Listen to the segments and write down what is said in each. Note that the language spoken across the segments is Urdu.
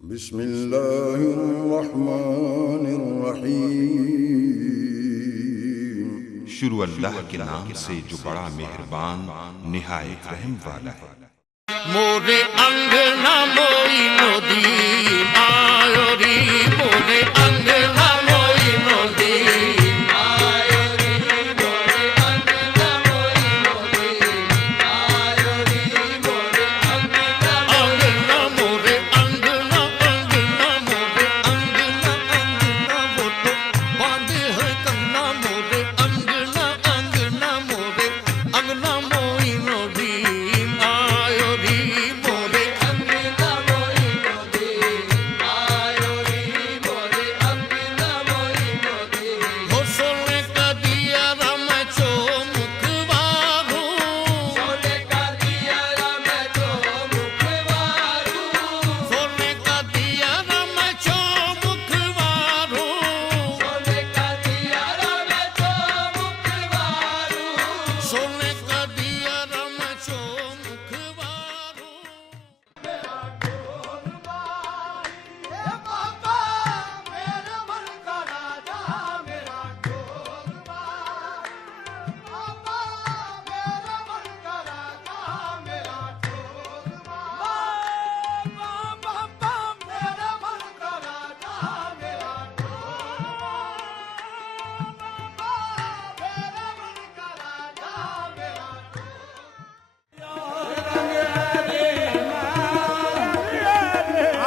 بسم اللہ الرحمن الرحیم۔ شروع اللہ کے نام سے جو بڑا مہربان نہایت رحم والا ہے۔ مورے انگنا موئی ندی آیو ری، مورے انگنا موئی ندی آیو ری، مورے انگنا موئی ندی آیو ری، مورے انگنا مورے انگنا انگنا مورے انگنا انگنا وہ تو باندھے ہے کنگنا، مورے انگنا انگنا مورے انگنا موئی ندی آیو ری، مورے انگنا موئی ندی آیو ری، مورے انگنا موئی ندی ہو سونے کا دیا رام چو مکھوارو، سونے کا دیا رام چو مکھوارو، سونے کا دیا رام چو مکھوارو، سونے کا دیا رام چو مکھوارو، سونے کا دیا رام چو مکھوارو۔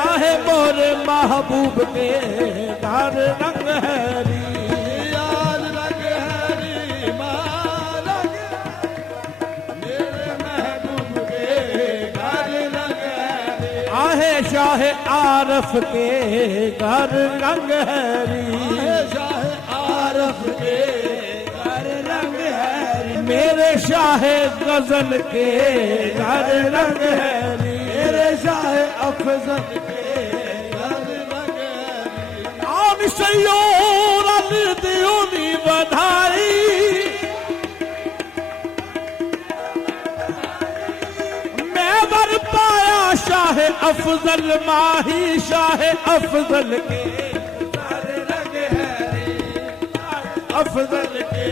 آہے مورے محبوب کے گھر رنگ ہری، یار رنگ ہری ماں رنگ میرے محبوب کے گھر رنگ ہری، آہے شاہ عارف کے گھر رنگ ہری، شاہ عارف کے گھر رنگ ہری، میرے شاہ غزل کے گھر رنگ ہری، میرے شاہ افضل کے گھر رنگ ہری، آن سیور دیونی بدھائی، میں ور پایا شاہ افضل ماہی، شاہ افضل کے گھر رنگ ہری، افضل کے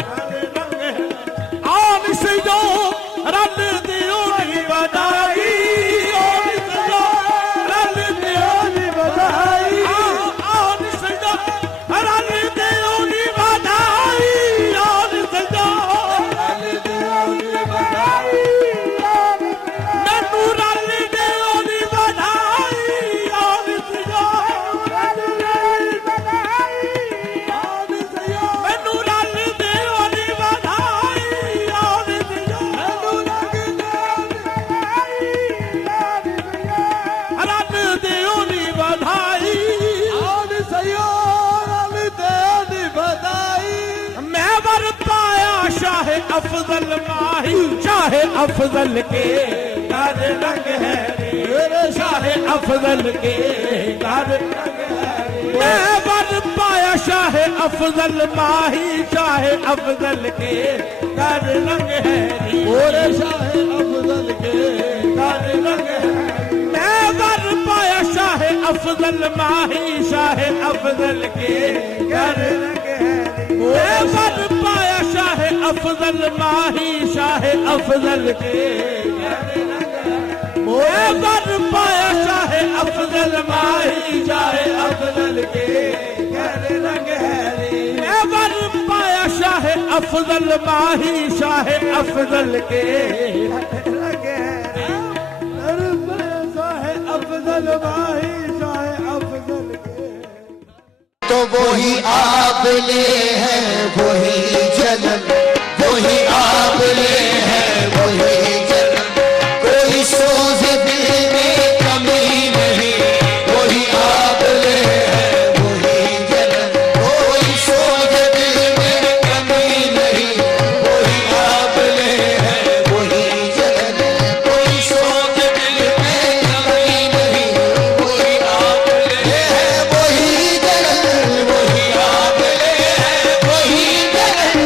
گھر رنگ ہری، آن سیور دیونی بدھائی، آن سیور دیونی بدھائی، آن سیور دیونی بدھائی، آن سیور دیونی بدھائی، مینو رل دیونی بدھائی، آن سیور دیونی بدھائی، آن سیور مینو رل دیونی بدھائی، آن سیور مینو رل رن دیونی بدھائی، آن سیور رن دیونی بدھائی، میں ور پایا شاہ افضل ماہی، شاہ افضل کے گھر رنگ ہری، میرے شاہ افضل کے گھر رنگ ہری، میں ور پایا شاہ افضل ماہی، شاہ افضل کے گھر رنگ ہری، میرے شاہ افضل کے گھر رنگ ہری، میں ور پایا شاہ افضل ماہی، شاہ افضل کے گھر رنگ ہری، میں ور پایا شاہ افضل ماہی، شاہ افضل کے گھر رنگ ہری، میں ور پایا شاہ افضل ماہی، شاہ افضل کے گھر رنگ ہری، میں ور پایا شاہ افضل ماہی، شاہ افضل کے گھر رنگ ہری، شاہ افضل ماہی، شاہ افضل کے تو وہی آپ لے ہے وہی جنم، وہی آپ لے ہے وہی جنم، کوئی سوز دل میں کمی نہیں، وہی آپ لے ہے وہی جنم، کوئی سوز دل میں کمی نہیں، وہی آپ لے ہے وہی جنم، کوئی سوز دل میں کمی نہیں، وہی آپ لے ہے وہی جنم، وہی آپ لے ہے وہی جنم،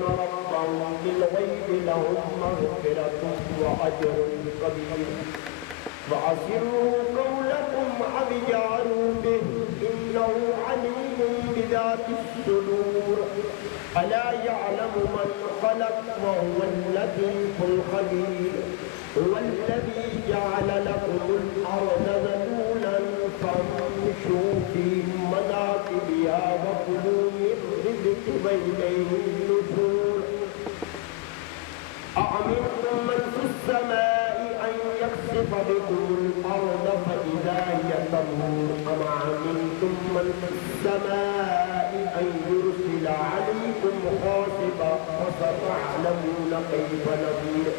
يخافون ربهم بالغيب لهم مغفرة وأجر كبير وأسروا قولكم أو اجهروا به إنه عليم بذات الصدور ألا يعلم من خلق وهو اللطيف الخبير هو الذي جعل لكم الأرض ذلولا فامشوا في مناكبها وكلوا من رزقه وإليه النشور أأمنتم من في السماء أن يخسف بكم الأرض فإذا هي تمور أم أمنتم من في السماء أن يرسل عليكم حاصبا فستعلمون كيف نذير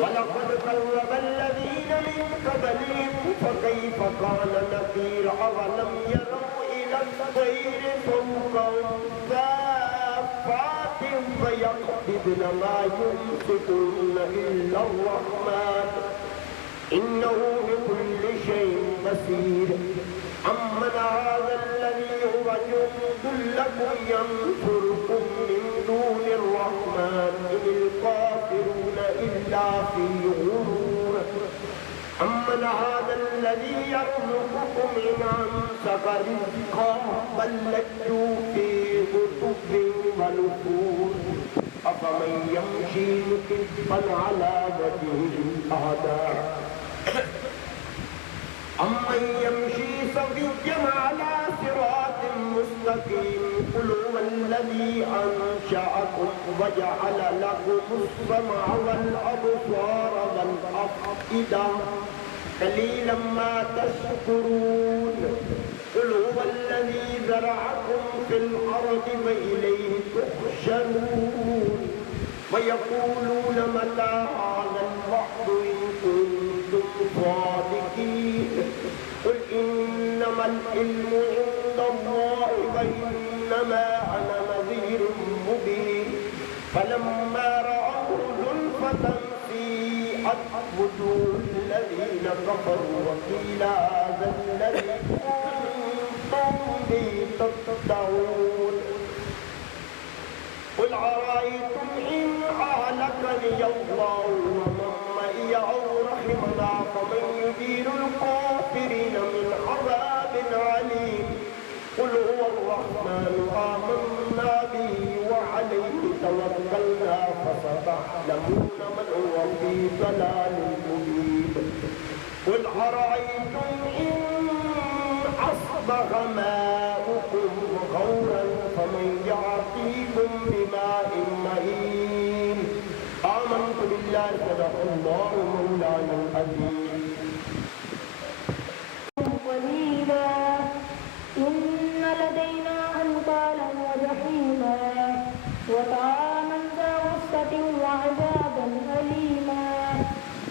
ولقد كذب الذين من قبلهم فكيف كان نكير أولم يروا إلى الطير فوقهم صافات فيقبضن ما يمسكون إلا الرحمن إنه بكل شيء بصير أمن هذا الذي هو جند لكم ينصركم من دون الرحمن إن الكافرون إلا في غرور أمن هذا الذي يرزقكم إن أمسك رزقه بل لجوا في عتب ونفور أفمن يمشي مكبا على وجهه أهدى أمن يمشي سويا على صراط مستقيم قل هو الذي أنشأكم وجعل لكم السمع والأبصار والأفئدة قليلا ما تشكرون قل هو الذي زرعكم في الأرض وإليه تحشرون ويقولون متى هذا الوعد إن كنتم صادقين قل إنما العلم عند الله وإنما أنا نذير مبين فلما رأوا زلفة سيئت وجوه الذين كفروا وقيل هذا الذي كنتم به تدعون قل أرأيتم إن أهلكني الله ومن معي أو رحمنا فمن يجير الكافرين من عذاب عليم قل هو الرحمن آمنا به وعليه توكلنا فستعلمون من هو في ضلال مبين قل أرأيتم إن أصبح ماؤكم غورا فمن يأتيكم بماء معين آمنت بالله صدق الله مولانا العظيم قليلا إن لدينا أنكالا وجحيما وطعاما ذا غصة وعذابا أليما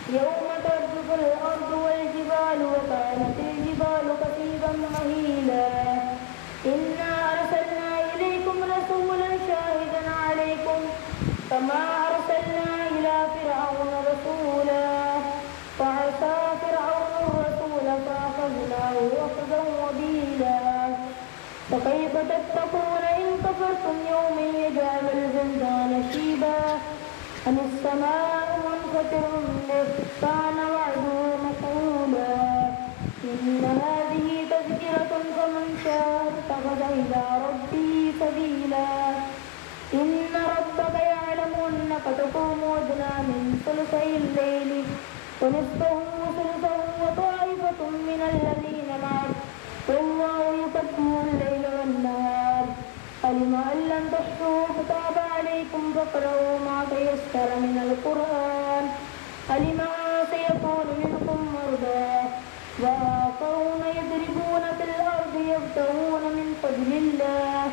يوم ترجف الأرض والجبال وكانت الجبال كثيبا مهيلا إنا أرسلنا إليكم رسولا شاهدا عليكم كما أرسلنا إلى فرعون رسولا فعصى فرعون الرسول فأخذناه أخذا وبيلا فكيف تتقون إن كفرتم يوما يجعل البلدان شيبا أم السماء منفطر به كان وعده مفعولا إن هذه تذكرة فمن شاء اتخذ إلى ربه سبيلا إن ربك يعلم أنك تقوم أدنى من ثلثي الليل ونصفه وثلثه وطائفة من الذين معك والله يقدر الليل والنهار علم أن لن تحصوا فتاب عليكم فاقرؤوا ما تيسر من القرآن علم سيكون منكم مرضى وآخرون يضربون في الأرض يبتغون من فضل الله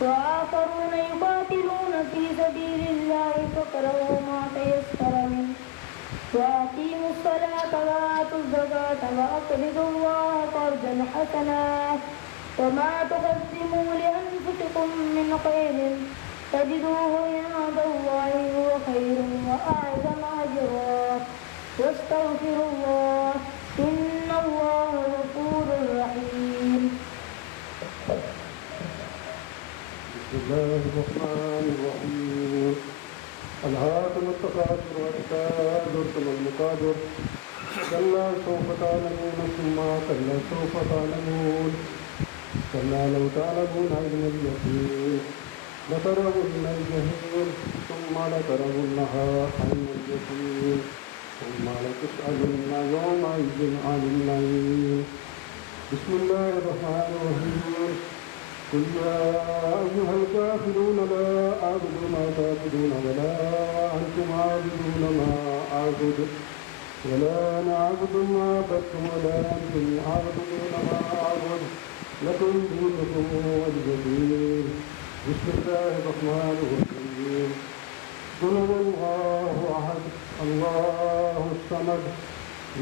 وآخرون يقاتلون في سبيل الله فاقرؤوا ما تيسر منه وأقيموا الصلاة وآتوا الزكاة وأقرضوا الله قرضا حسنا وما تقدموا لأنفسكم من خير تجدوه عند الله هو خير وأعظم أجرا واستغفروا الله إن الله غفور رحيم. بسم الله الرحمن الرحيم ألهاكم التكاثر حتى زرتم المقابر كلا سوف تعلمون ثم كلا سوف تعلمون كلا لو تعلمون علم اليقين لترون الجحيم ثم لترونها عين اليقين ثم لتسألن يومئذ عن النعيم بسم الله الرحمن الرحيم قل يا أيها الكافرون لا أعبد ما تعبدون ولا أنتم عابدون ما أعبد ولا نعبد ما عبدتم ولا أنتم عابدون ما أعبد لكم دينكم ولي دين بسم الله الرحمن الرحيم قل هو الله أحد الله الصمد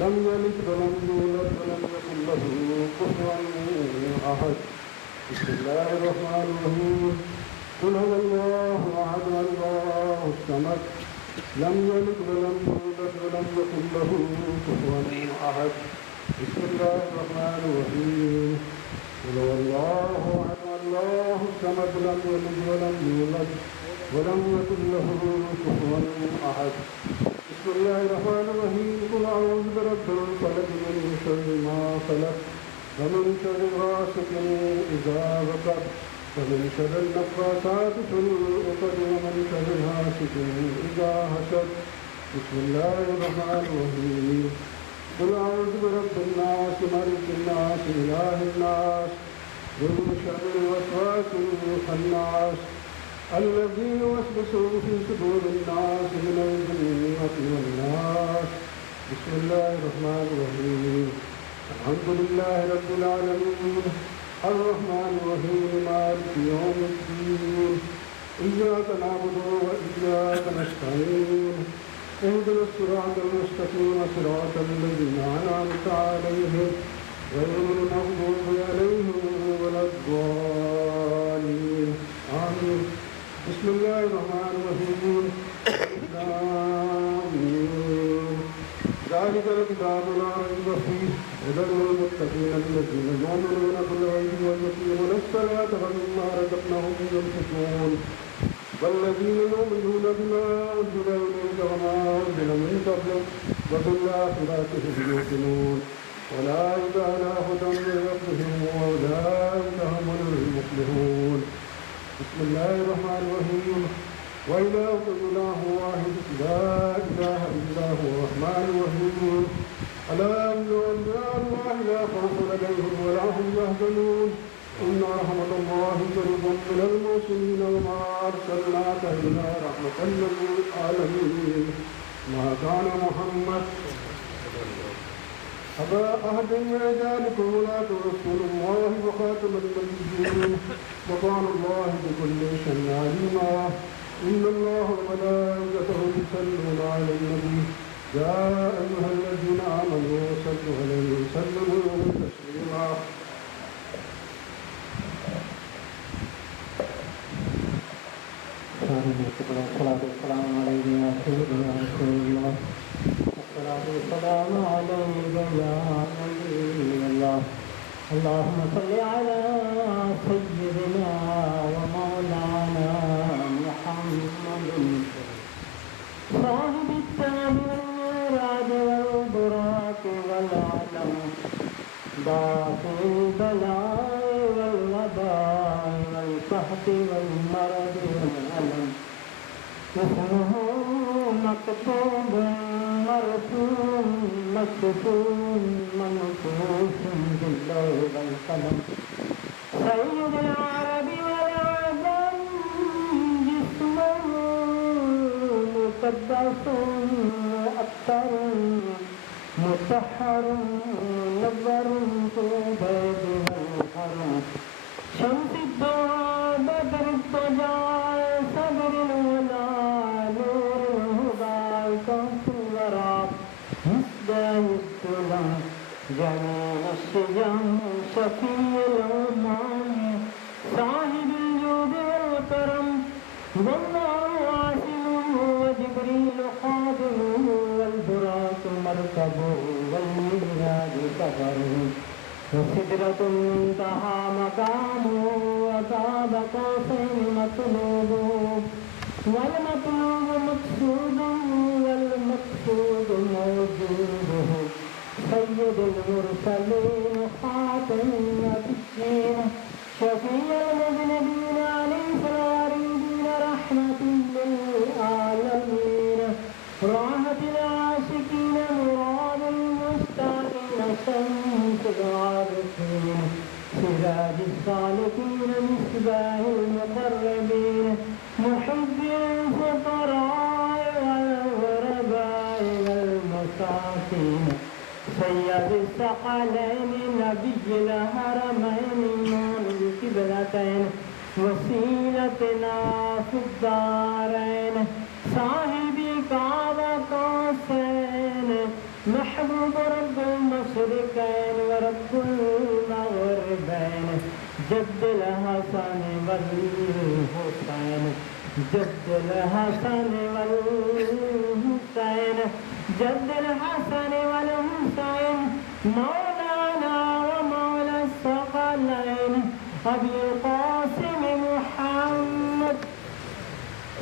لم يلد ولم يولد ولم يكن له كفوا أحد بسم الله الرحمن الرحيم قل هو الله أحد الله الصمد لم يلد ولم يولد ولم يكن له كفوا أحد بسم الله الرحمن الرحيم قل هو الله أحد الله الصمد لم يلد ولم يولد ولم يكن له كفوا أحد بسم الله الرحمن الرحيم قل أعوذ برب الفلق من شر ما خلق ومن شر غاسق إذا وقب ومن شر النفاثات في العقد ومن شر حاسد إذا حسد بسم الله الرحمن الرحيم قل أعوذ برب الناس ملك الناس إله الناس من شر الوسواس الخناس الذي يوسوس في صدور الناس من الجنة والناس بسم الله الرحمن الرحيم الحمد لله رب العالمين الرحمن الرحيم مالك يوم الدين إياك نعبد وإياك نستعين اهدنا الصراط المستقيم صراط الذين أنعمت عليهم غير المغضوب عليهم ولا الضالين آمين بسم الله الرحمن الرحيم آمين ذلك الكتاب لا ريب فيه هدى للمتقين الذين يؤمنون بالغيب ويقيمون الصلاة ومما رزقناهم ينفقون والذين يؤمنون بما أنزل إليك وما أنزل من قبلك وبالآخرة هم يوقنون أولئك على هدى من ربهم وأولئك هم المفلحون بسم الله الرحمن الرحيم وإلهكم إله واحد لا إله إلا هو الرحمن الرحيم ألا إن أولياء الله لا خوف عليهم ولا هم يحزنون إن رحمة الله قريب من المحسنين وما أرسلناك إلا رحمة للعالمين ما كان محمد أبا أحد من رجالكم ولكن رسول الله وخاتم النبيين وكان الله بكل شيء عليما إن الله وملائكته يصلون على النبي يا أيها الذين آمنوا صلوا عليه وسلموا تسليما الصلاة والسلام عليك يا سيدنا رسول الله الصلاة والسلام عليك يا نبي الله اللهم صل على سيدنا ومولانا محمد صاحب التاج والميراج والبراق والعلم باقي البلاء والوباء والقحط والمرض والألم اسمه مكتوب مرسوم مكتوم منصوص باللوح والقلم سيد العرب والعجم جسم مقدس مؤطر مطهر منور طوبى والحرم شمس الضوء بدر الضجاع صدر الولا نور الهدى كوث الورى مصباح السلام جمال الشجاع شفيع الأمم صاحب الجود والكرم والله عاصمه وجبريل خادمه والبراق مركبه والمجراد سفره وسدرة منتهى مقامه وذا قاب قوسين مطلوب والمطلوب مقصود والمقصود موجوده سيد المرسلين خاتم النبيين شفيع المذنبين عليك الواردين رحمة للعالمين راحة العاشقين مراد المشتاقين شمس العارفين سراج الصالحين مصباح المقربين محب الفقراء والغرباء والمساكين سيد الثقلين نبي الحرمين نور القبلتين وسيلتنا في الدارين صاحب كعبة قوسين محبوب رب المشرقين ورب المغربين جد الحسن والحسين جد الحسن والحسين جد الحسن والحسين مولانا ومولى الثقلين أبي القاسم محمد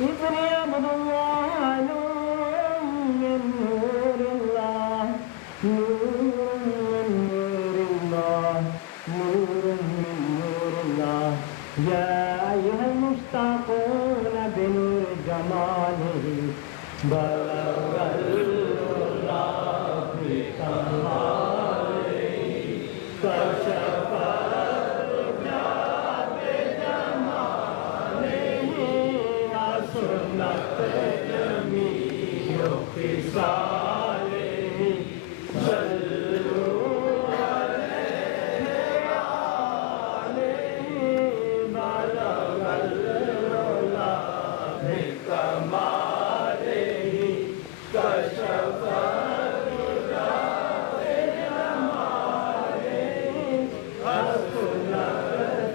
ابن عبد الله نور من نور الله نور من نور الله نور من نور الله يا أيها المشتاقون بنور جماله بلغ العلا بكماله كشف الرجا بجماله سنة جميع خصاله صلوا عليه وآله بلغ العلا بكماله كشف الرجا بجماله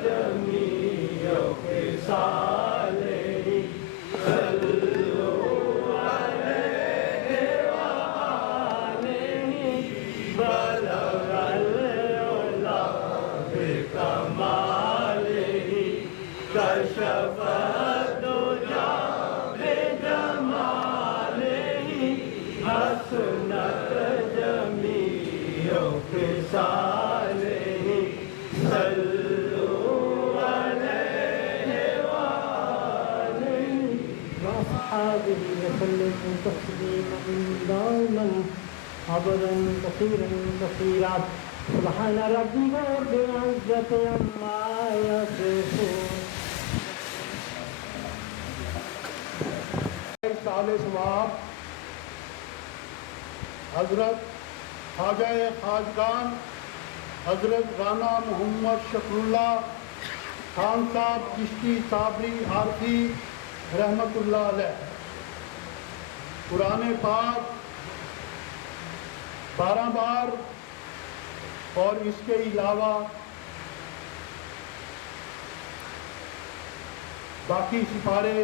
سنة جميع خصاله كشف الدجى بجماله حسنت جميع خصاله صلوا عليه وآله وأصحابه وسلم تسليما دائما أبدا كثيرا كثيرا سبحان ربك رب العزة عما يصفون. سال ثواب حضرت خواجہ خواجگان حضرت رانا محمد شکر اللہ خان صاحب چشتی صابری عارفی رحمت اللہ علیہ قرآن پاک 12 بار اور اس کے علاوہ باقی سپارے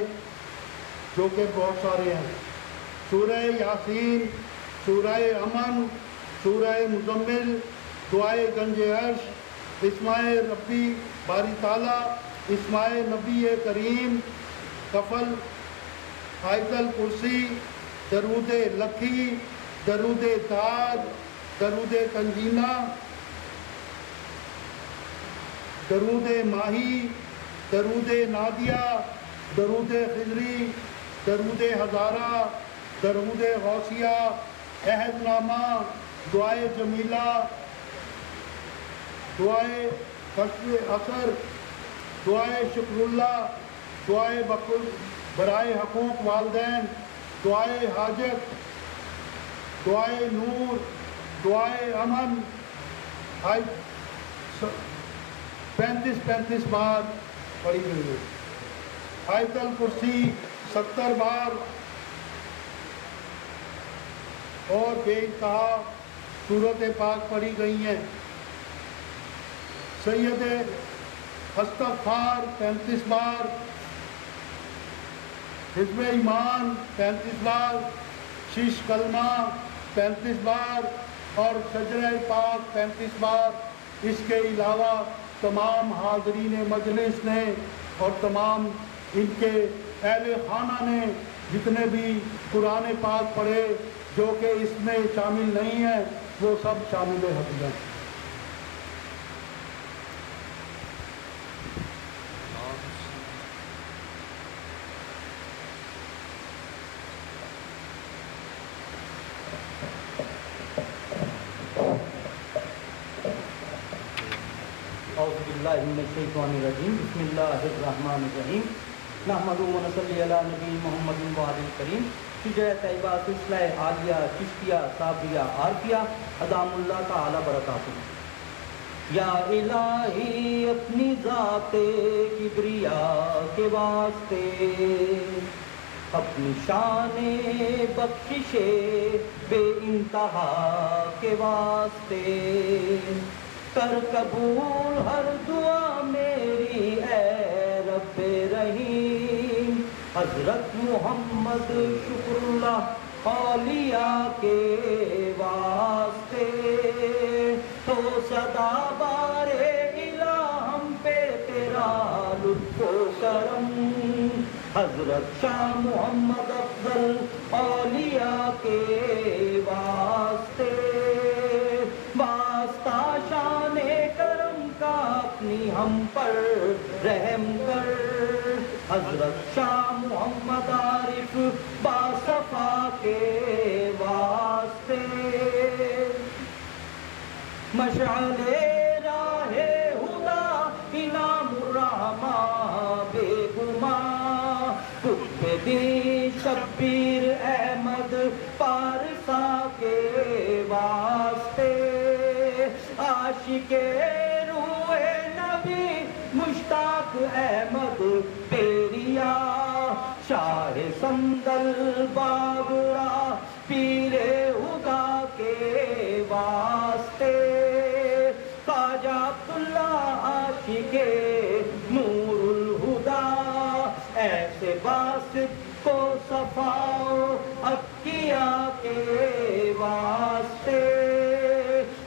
جو کہ بہت سارے ہیں، سورہ یاسین، سورہ امن، سورہ مزمل، دعائے گنج عرش، اسماء ربی باری تعالیٰ، اسماء نبی کریم، کفل، آیت الکرسی، درود لکھی، درود تاج، درود تنجینہ، درود ماہی، درود نادیہ، درود خضری، درود ہزارہ، درود غوثیہ، عہد نامہ، دعائے جمیلہ، دعائے کشف اثر، دعائے شکر اللہ، دعائے برائے حقوق والدین، دعائے حاجت، دعائے نور، دعائے امن، 35 بار پڑھی گئی ہے۔ آیت الکرسی 70 بار اور بے انتہا سورت پاک پڑھی گئی ہیں۔ سید استغفار 35 بار، حزب ایمان 35 بار، شیش کلمہ 35 بار اور شجرہ پاک 35 بار۔ اس کے علاوہ تمام حاضرین مجلس نے اور تمام ان کے اہل خانہ نے جتنے بھی قرآن پاک پڑھے جو کہ اس میں شامل نہیں ہیں وہ سب شامل حق ہیں۔ اعوذ باللہ من الشیطان الرجیم، بسم اللہ الرحمن الرحیم، نحمدہ و نصلی علی نبی محمد وآلہ الکریم۔ شجاع طیبہ سلسلہ عالیہ چشتیہ صابریہ عارفیہ ادام اللہ تعالی برکاتہ۔ یا الہی اپنی ذات کبریا کے واسطے، اپنی شان بخشش بے انتہا کے واسطے، کر قبول ہر دعا میری اے رب رحیم، حضرت محمد شکر اللہ اولیاء کے واسطے، تو صدا بار الہ ہم پہ تیرا لطف و کرم، حضرت شاہ محمد افضل اولیاء کے واسطے، واسطہ شان کرم کا اپنی ہم پر رحم کر، حضرت شاہ محمد عارف باصفا کے واسطے، مشعل راہ ہدا انعام الرحمٰ بے گماں، قطب دین شبیر احمد پارسا کے واسطے، عاشق روح نبی مشتاق احمد پیریا، شاہ سندل بابرا پیر ہدا کے واسطے، خواجہ عبداللہ عاشق نور الہدا، ایسے باسط کو صفاؤ عطیہ کے واسطے،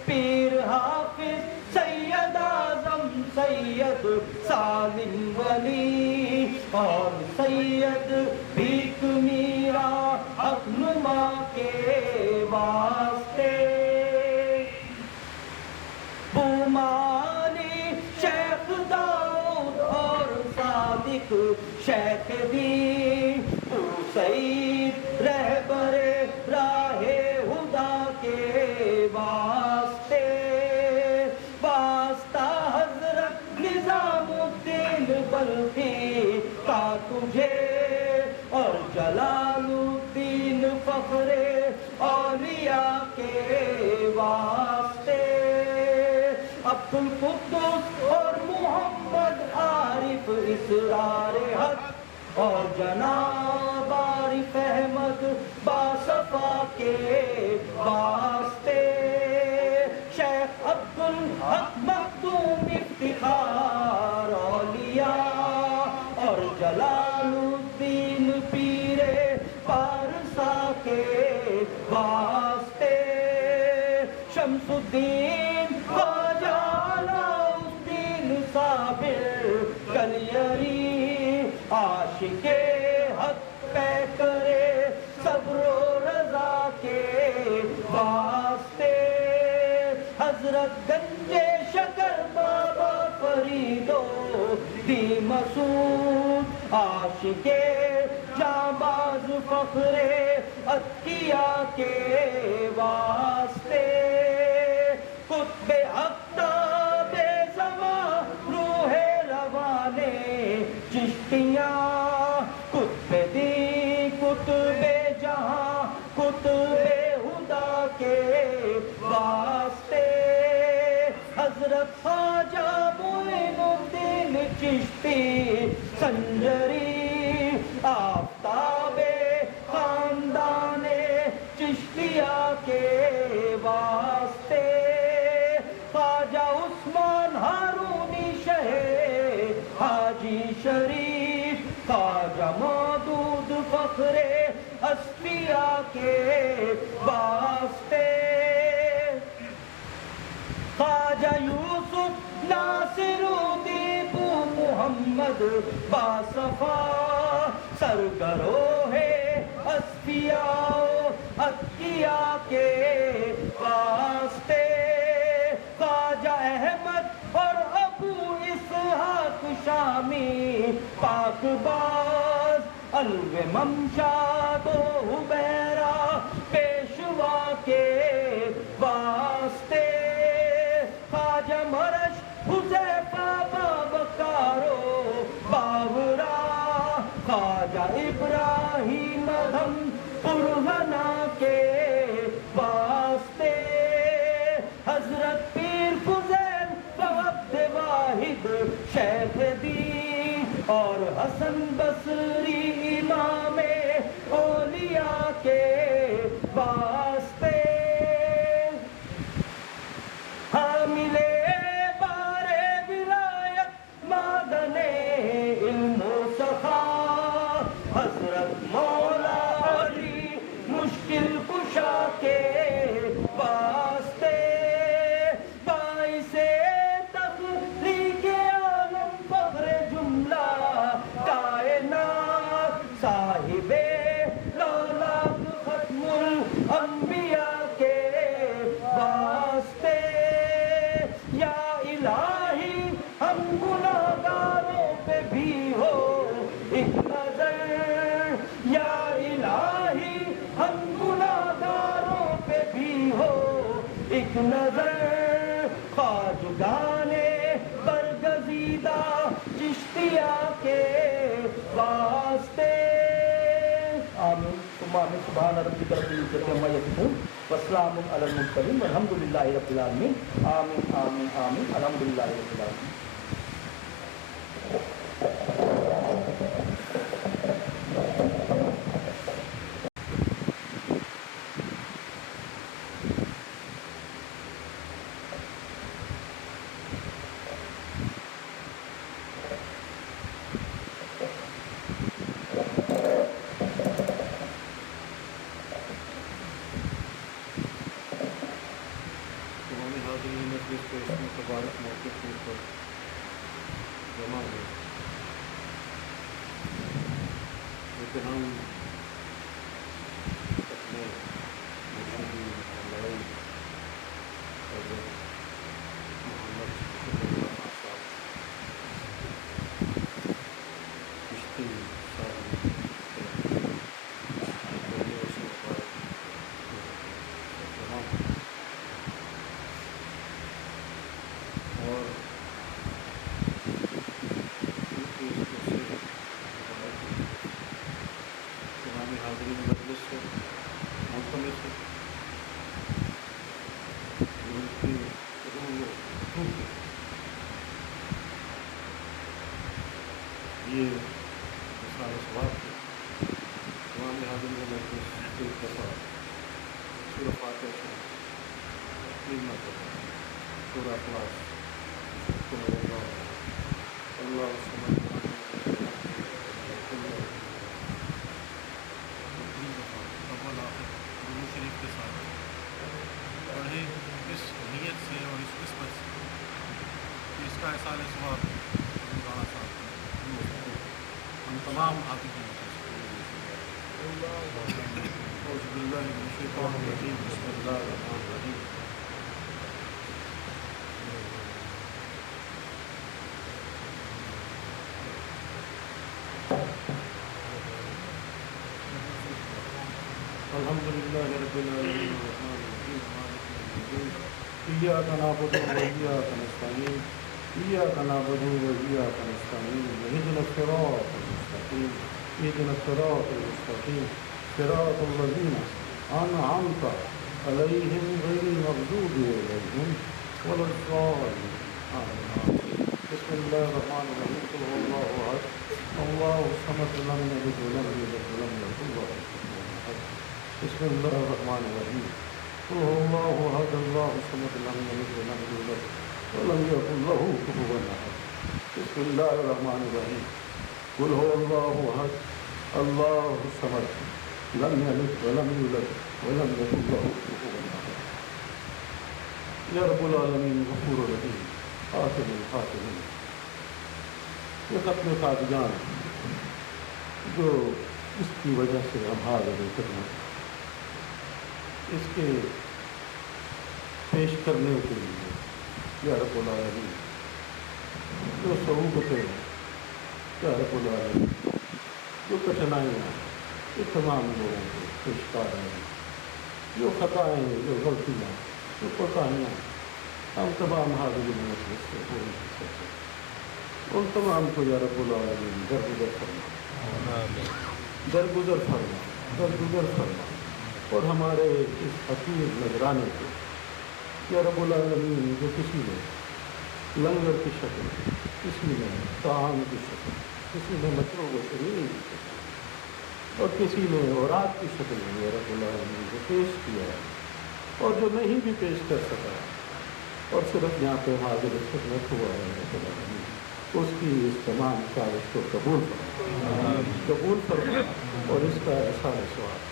پیر حافظ سید اعظم سید سالم ولی، اور سید بھیک میرا حق نما کے واسطے، بومالی شیخ داؤد اور صادق شیخ دین، سعید رہبر راہ ہدا کے واسطے، واسطہ حضرت نظام الدین بلخی کا تجھے، اور جلال الدین فخر اولیاء کے واسطے، عبد القدس اور محمد عارف اسرار حق، اور جناب عارف احمد باصفا کے واسطے، شیخ عبد الحق مخدوم افتخار اولیاء، اور جلال الدین پیر پارسا کے واسطے، شمس الدین خواجہ علاؤالدین صابر کلیری، عاشق حق پہ کرے صبر و رضا کے واسطے، حضرت گنج شکر بابا فریدو دی مسعود، عاشق جانباز فخر عطیہ کے واسطے، قطب آفتاب زمان روح روانے چشتیاں، قطب دی قطب جہاں قطب ہدا کے واسطے، حضرت خواجہ معین الدین چشتی سنجری، آفتاب خاندان چشتیہ کے واسطے، خواجہ عثمان ہارونی شہ حاجی شریف، خواجہ مودود فخر اصفیاء کے واسطے، خواجہ یوسف ناصر الدین محمد باصفا سرگرو ہے اصفیاء اتقیاء کے واسطے خواجہ احمد اور ابو اسحاق شامی پاک باز الو ممشاد و حبیرہ پیشوا کے واسطے خواجہ مرش حذیفہ بابکارو باورا خواجہ ابراہیم ادھم پرہنا کے واسطے حضرت پیر فضیل وعبد واحد شیخ دی اور حسن بصری امام اولیاء کے واسطے حامل بار ولایت معدن علم و سخا حضرت مولا علی مشکل کشا کے واسطے باعث تخلیق عالم فخر جملہ کائنات صاحب لالاک ختم الانبیاء کے واسطے یا الہی ہم گناہگاروں پہ بھی ہو ایک نظر یا الہی ہم گناہگاروں پہ بھی ہو ایک نظر خواجگان برگزیدہ چشتیہ کے واسطے آمین ثم آمین سبحان ربک رب العزت عما یصفون وسلام علی المرسلین والحمد للہ رب العالمین آمین آمین آمین الحمد للہ رب العالمین. الحمد لله رب العالمين الرحمن الرحيم مالك يوم الدين إياك نعبد وإياك نستعين إياك نعبد وإياك نستعين اهدنا الصراط المستقيم اهدنا الصراط المستقيم صراط الذين أنعمت عليهم غير المغضوب عليهم ولا الضالين آمين. بسم الله الرحمن الرحيم قل هو الله أحد الله الصمد لم يلد ولم يولد ولم يكن له كفوا أحد. بسم الله الرحمن الرحيم قل هو الله أحد الله الصمد لم يلد ولم يولد ولم يكن له كفوا أحد. بسم الله الرحمن الرحيم قل هو الله أحد الله الصمد لم يلد ولم يولد ولم يكن له كفوا أحد. يا رب العالمين غفور رحيم آخر الخاتمین. یہ ختم قادیان جو اس کی وجہ سے ہم حاضر خدمت، اس کے پیش کرنے کے لیے یا رب العالمین جو صعوبتیں، یا رب العالمین جو کٹھنائیاں یہ تمام لوگوں کو پیش کر رہے ہیں، جو خطائیں، جو غلطیاں، جو کوتاہیاں ہم تمام حاضرین مجلس سے ہو نہیں سکتے، ان تمام کو یا رب العالمین درگزر فرما، درگزر فرما، درگزر فرما، اور ہمارے اس حقیر نذرانے کو یا رب العالمین جو کسی نے لنگر کی شکل، کسی نے طعام کی شکل، کسی نے مطلوب و شرین کی شکل، اور کسی نے اورات کی شکل میں یا رب العالمین کو پیش کیا ہے، اور جو نہیں بھی پیش کر سکا اور صرف یہاں پہ حاضر خدمت ہوا ہے رب العالمین، اس کی اس تمام کاوش کو قبول فرما، قبول فرما، اور اس کا احسان ثواب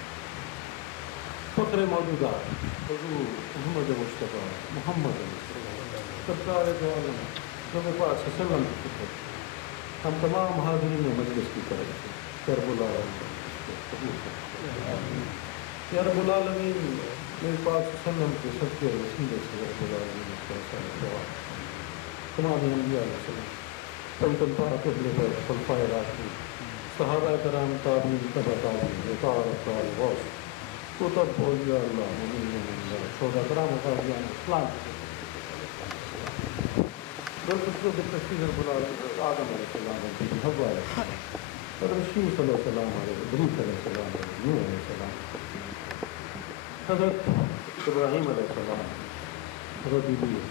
فخر موجودات حضور محمد مصطفیٰ محمد سرکار دو عالم نبی پاک صلی اللہ علیہ وسلم کی خدمت ہم تمام حاضرین مجلس کی طرف سے یا رب العالمین قبول فرما. یا رب العالمین نبی پاک صلی اللہ علیہ وسلم کے صدقے اور وسیلے سے رب العالمین اس کا احسان ثواب تمام انبیاء علیہ السلام، پنجم پاک اہل بیت، خلفائے راشدین، صحابہ کرام، تابعین، تبع تابعین، اطاعت اتباع غوث، کتب اولیاء اللہ، مومنین اللہ، شہداء کرام و قاضیان اسلام بالخصوص بالتشکیل رب العالمین آدم علیہ السلام، حوا علیہ السلام، حضرت شیخ علیہ السلام، حضرت ادریس علیہ السلام، حضرت نوح علیہ السلام، حضرت ابراہیم علیہ السلام، حضرت ادریس،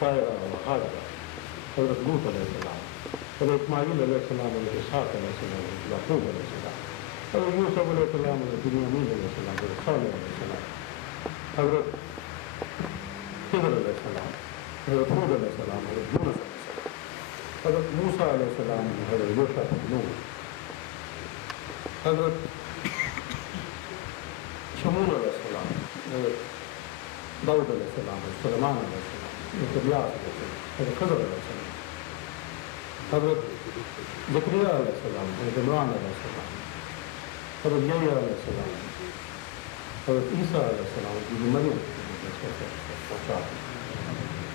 سائرہ و حاجرہ، حضرت لوط علیہ السلام، حضرت اسماعیل علیہ السلام، حضرت اسحاق علیہ السلام، حضرت یعقوب علیہ السلام، حضرت یوسف علیہ السلام، حضرت بنیامین علیہ السلام، حضرت صالح علیہ السلام، حضرت خضر علیہ السلام، حضرت ہود علیہ السلام، حضرت یونس علیہ السلام، حضرت موسیٰ علیہ السلام، حضرت یوشع بن نون، حضرت شمون علیہ السلام، حضرت داؤد علیہ السلام، حضرت سلیمان علیہ السلام، حضرت الیاس علیہ السلام، حضرت خضر علیہ السلام، حضرت زکریا علیہ السلام، حضرت عمران علیہ السلام، حضرت یحییٰ علیہ السلام، حضرت عیسیٰ علیہ السلام، حضرت مریم پہنچا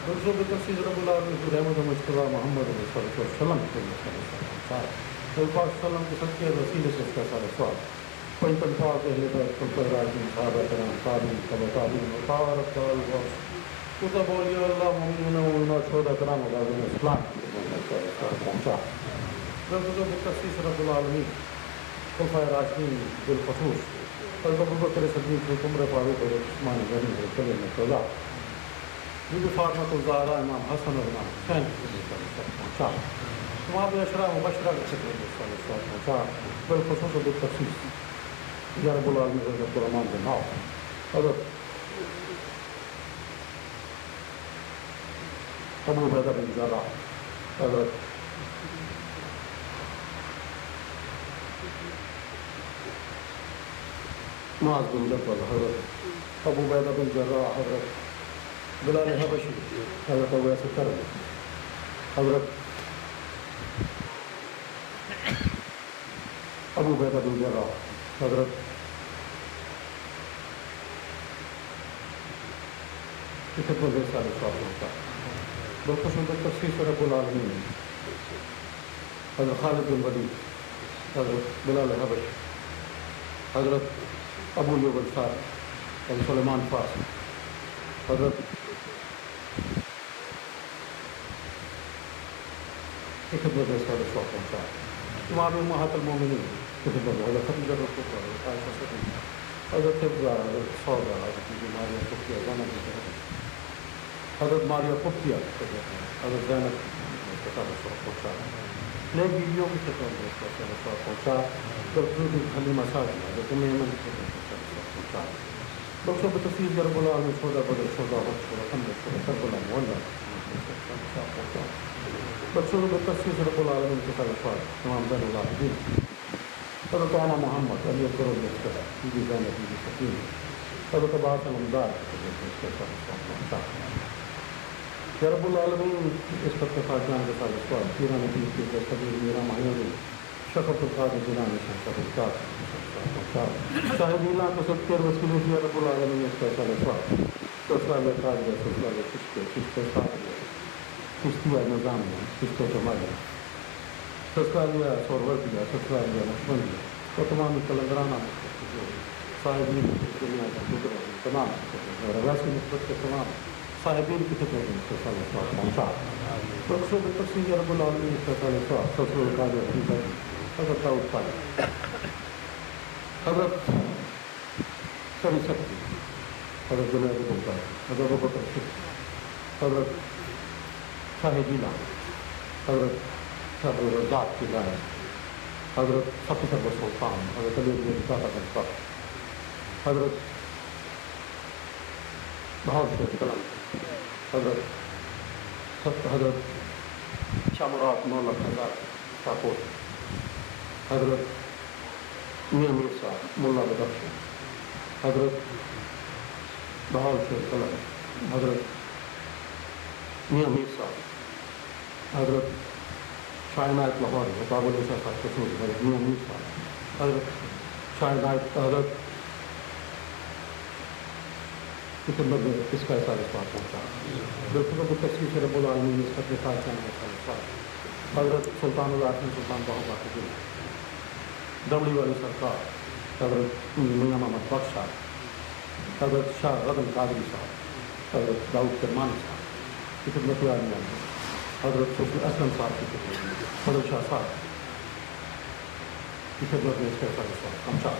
دوسروں کے تفصیل رب العالمین کی رحمت و مجتبہ محمد صلی اللہ علیہ وسلم کے پاک صلی اللہ علیہ وسلم کے صدقے اور وسیلے سے اس کا سارا سوال پنجم پاک اہل بیت، خلفائے راشدین، صحابہ کرام، تابعین، تبع تابعین، اطاعت اتباع غوث، کتب اولیاء اللہ، مومنین و مومنات، شہداء کرام و قاضیان اسلام پہنچا بالخصوص بالتخصیص رب العالمین خلفائے راشدین بالخصوص حضرت ابوبکر صدیق، حضرت عمر فاروق، حضرت عثمان غنی، حضرت علی مرتضیٰ، بی بی فاطمہ الزہرا، امام حسن اور امام حسین کی خدمت پہنچا تمام اشرا مبشرہ کی خدمت پہنچا بالخصوص و بالتخصیص یا رب العالمین حضرت عبدالرحمن بن عوف، حضرت ابو عبیدہ بن جراح، حضرت معاذ بن جبل، حضرت ابو عبیدہ بن جراح، حضرت بلال حبشی، حضرت اویس کربی، حضرت ابو عبیدہ بن جراح، حضرت کی خدمت میں سارے سوال ہوتا بالخصوص بالتخصیص رب العالمین حضرت خالد بن ولید، حضرت بلال حبشی، حضرت ابو ایوب انصاری، حضرت سلیمان فارسی، حضرت کی خدمت میں سارے سوال پہنچا تمام امہات المومنین کی خدمت میں حضرت خدیجہ رضی اللہ عنہا، حضرت عائشہ صدیقہ، حضرت حفظہ، حضرت سودا، حضرت ماریہ قبطیہ زینب کی خدمت، حضرت ماریہ قبطیہ کی خدمت میں حضرت زینب کی خدمت میں سارے سوال پہنچا نیک بیویوں کی خدمت میں سارے سوال پہنچا بالخصوص حلیمہ سعدیہ، حضرت ام ایمن کی خدمت میں سارے سوال پہنچا بالخصوص بتفصیل رب العالمین شہداء بدر، شہداء احد، شہداء خندق، شہداء کربلا، معلہ پہنچا بالخصوص بتفصیل رب العالمین کے سارے سوال تمام زین العابدین، حضرت انا محمد، علی اکبر المصطفیٰ، بی بی زینب، بی بی سکینہ، حضرت عباس الامداد کی خدمت میں سارے سوال پہنچا یا رب العالمین اس وقت خاصان کے ساتھ سوال پیران نبی کے قبول میرا ماہر شفق القادر جنان شفق القادر صاحب اللہ کو سب کے وسیلے سے یا رب العالمین اس کا سوال سسرال قادر سسرال چشتے ساتھ چشتیہ نظام ہے چشتے جماعت سسرالیا سوروردیا سسرالیا نقشبندیا اور تمام کلندرانہ صاحبین دنیا کا گزرا تمام رواسی نسبت کے تمام صاحبین کی خدمت میں سسرال سوال پہنچا رقصوں میں تفصیل رب العالمین سسرال سوال سسرال قادر حضرت حضرت داؤد طالب حضرت سری سکتی حضرت جنید بلدار حضرت بکر شکر حضرت شاہ جیلہ حضرت شاہ رزاق کی لائن حضرت فتح صبر سلطان حضرت علی بن ابی طالب حضرت بہار شیخ کلام حضرت شاہ مراد مولا خزار شاہپور حضرت میاں میر صاحب ملا بدخش حضرت بہار شیخ کلام حضرت میاں میر صاحب حضرت شاہ عنایت لاہوری باب النساء صاحب کشمیر حضرت میاں میر صاحب حضرت شاہ عنایت حضرت کی خدمت میں اس کا احساس بات پہنچا بالکل کو تصویر سے رب العالمین اس خط خاص جانے کا حضرت سلطان العاصم سلطان بہو باقی دمڑی والی سرکار حضرت میاں محمد بخش صاحب حضرت شاہ رغم قادری صاحب حضرت داؤد کرمانی صاحب کی خدمت میں حضرت صوفی اسلم صاحب کی خدمت میں حضرت شاہ صاحب کی خدمت میں اس کا احساس پہنچا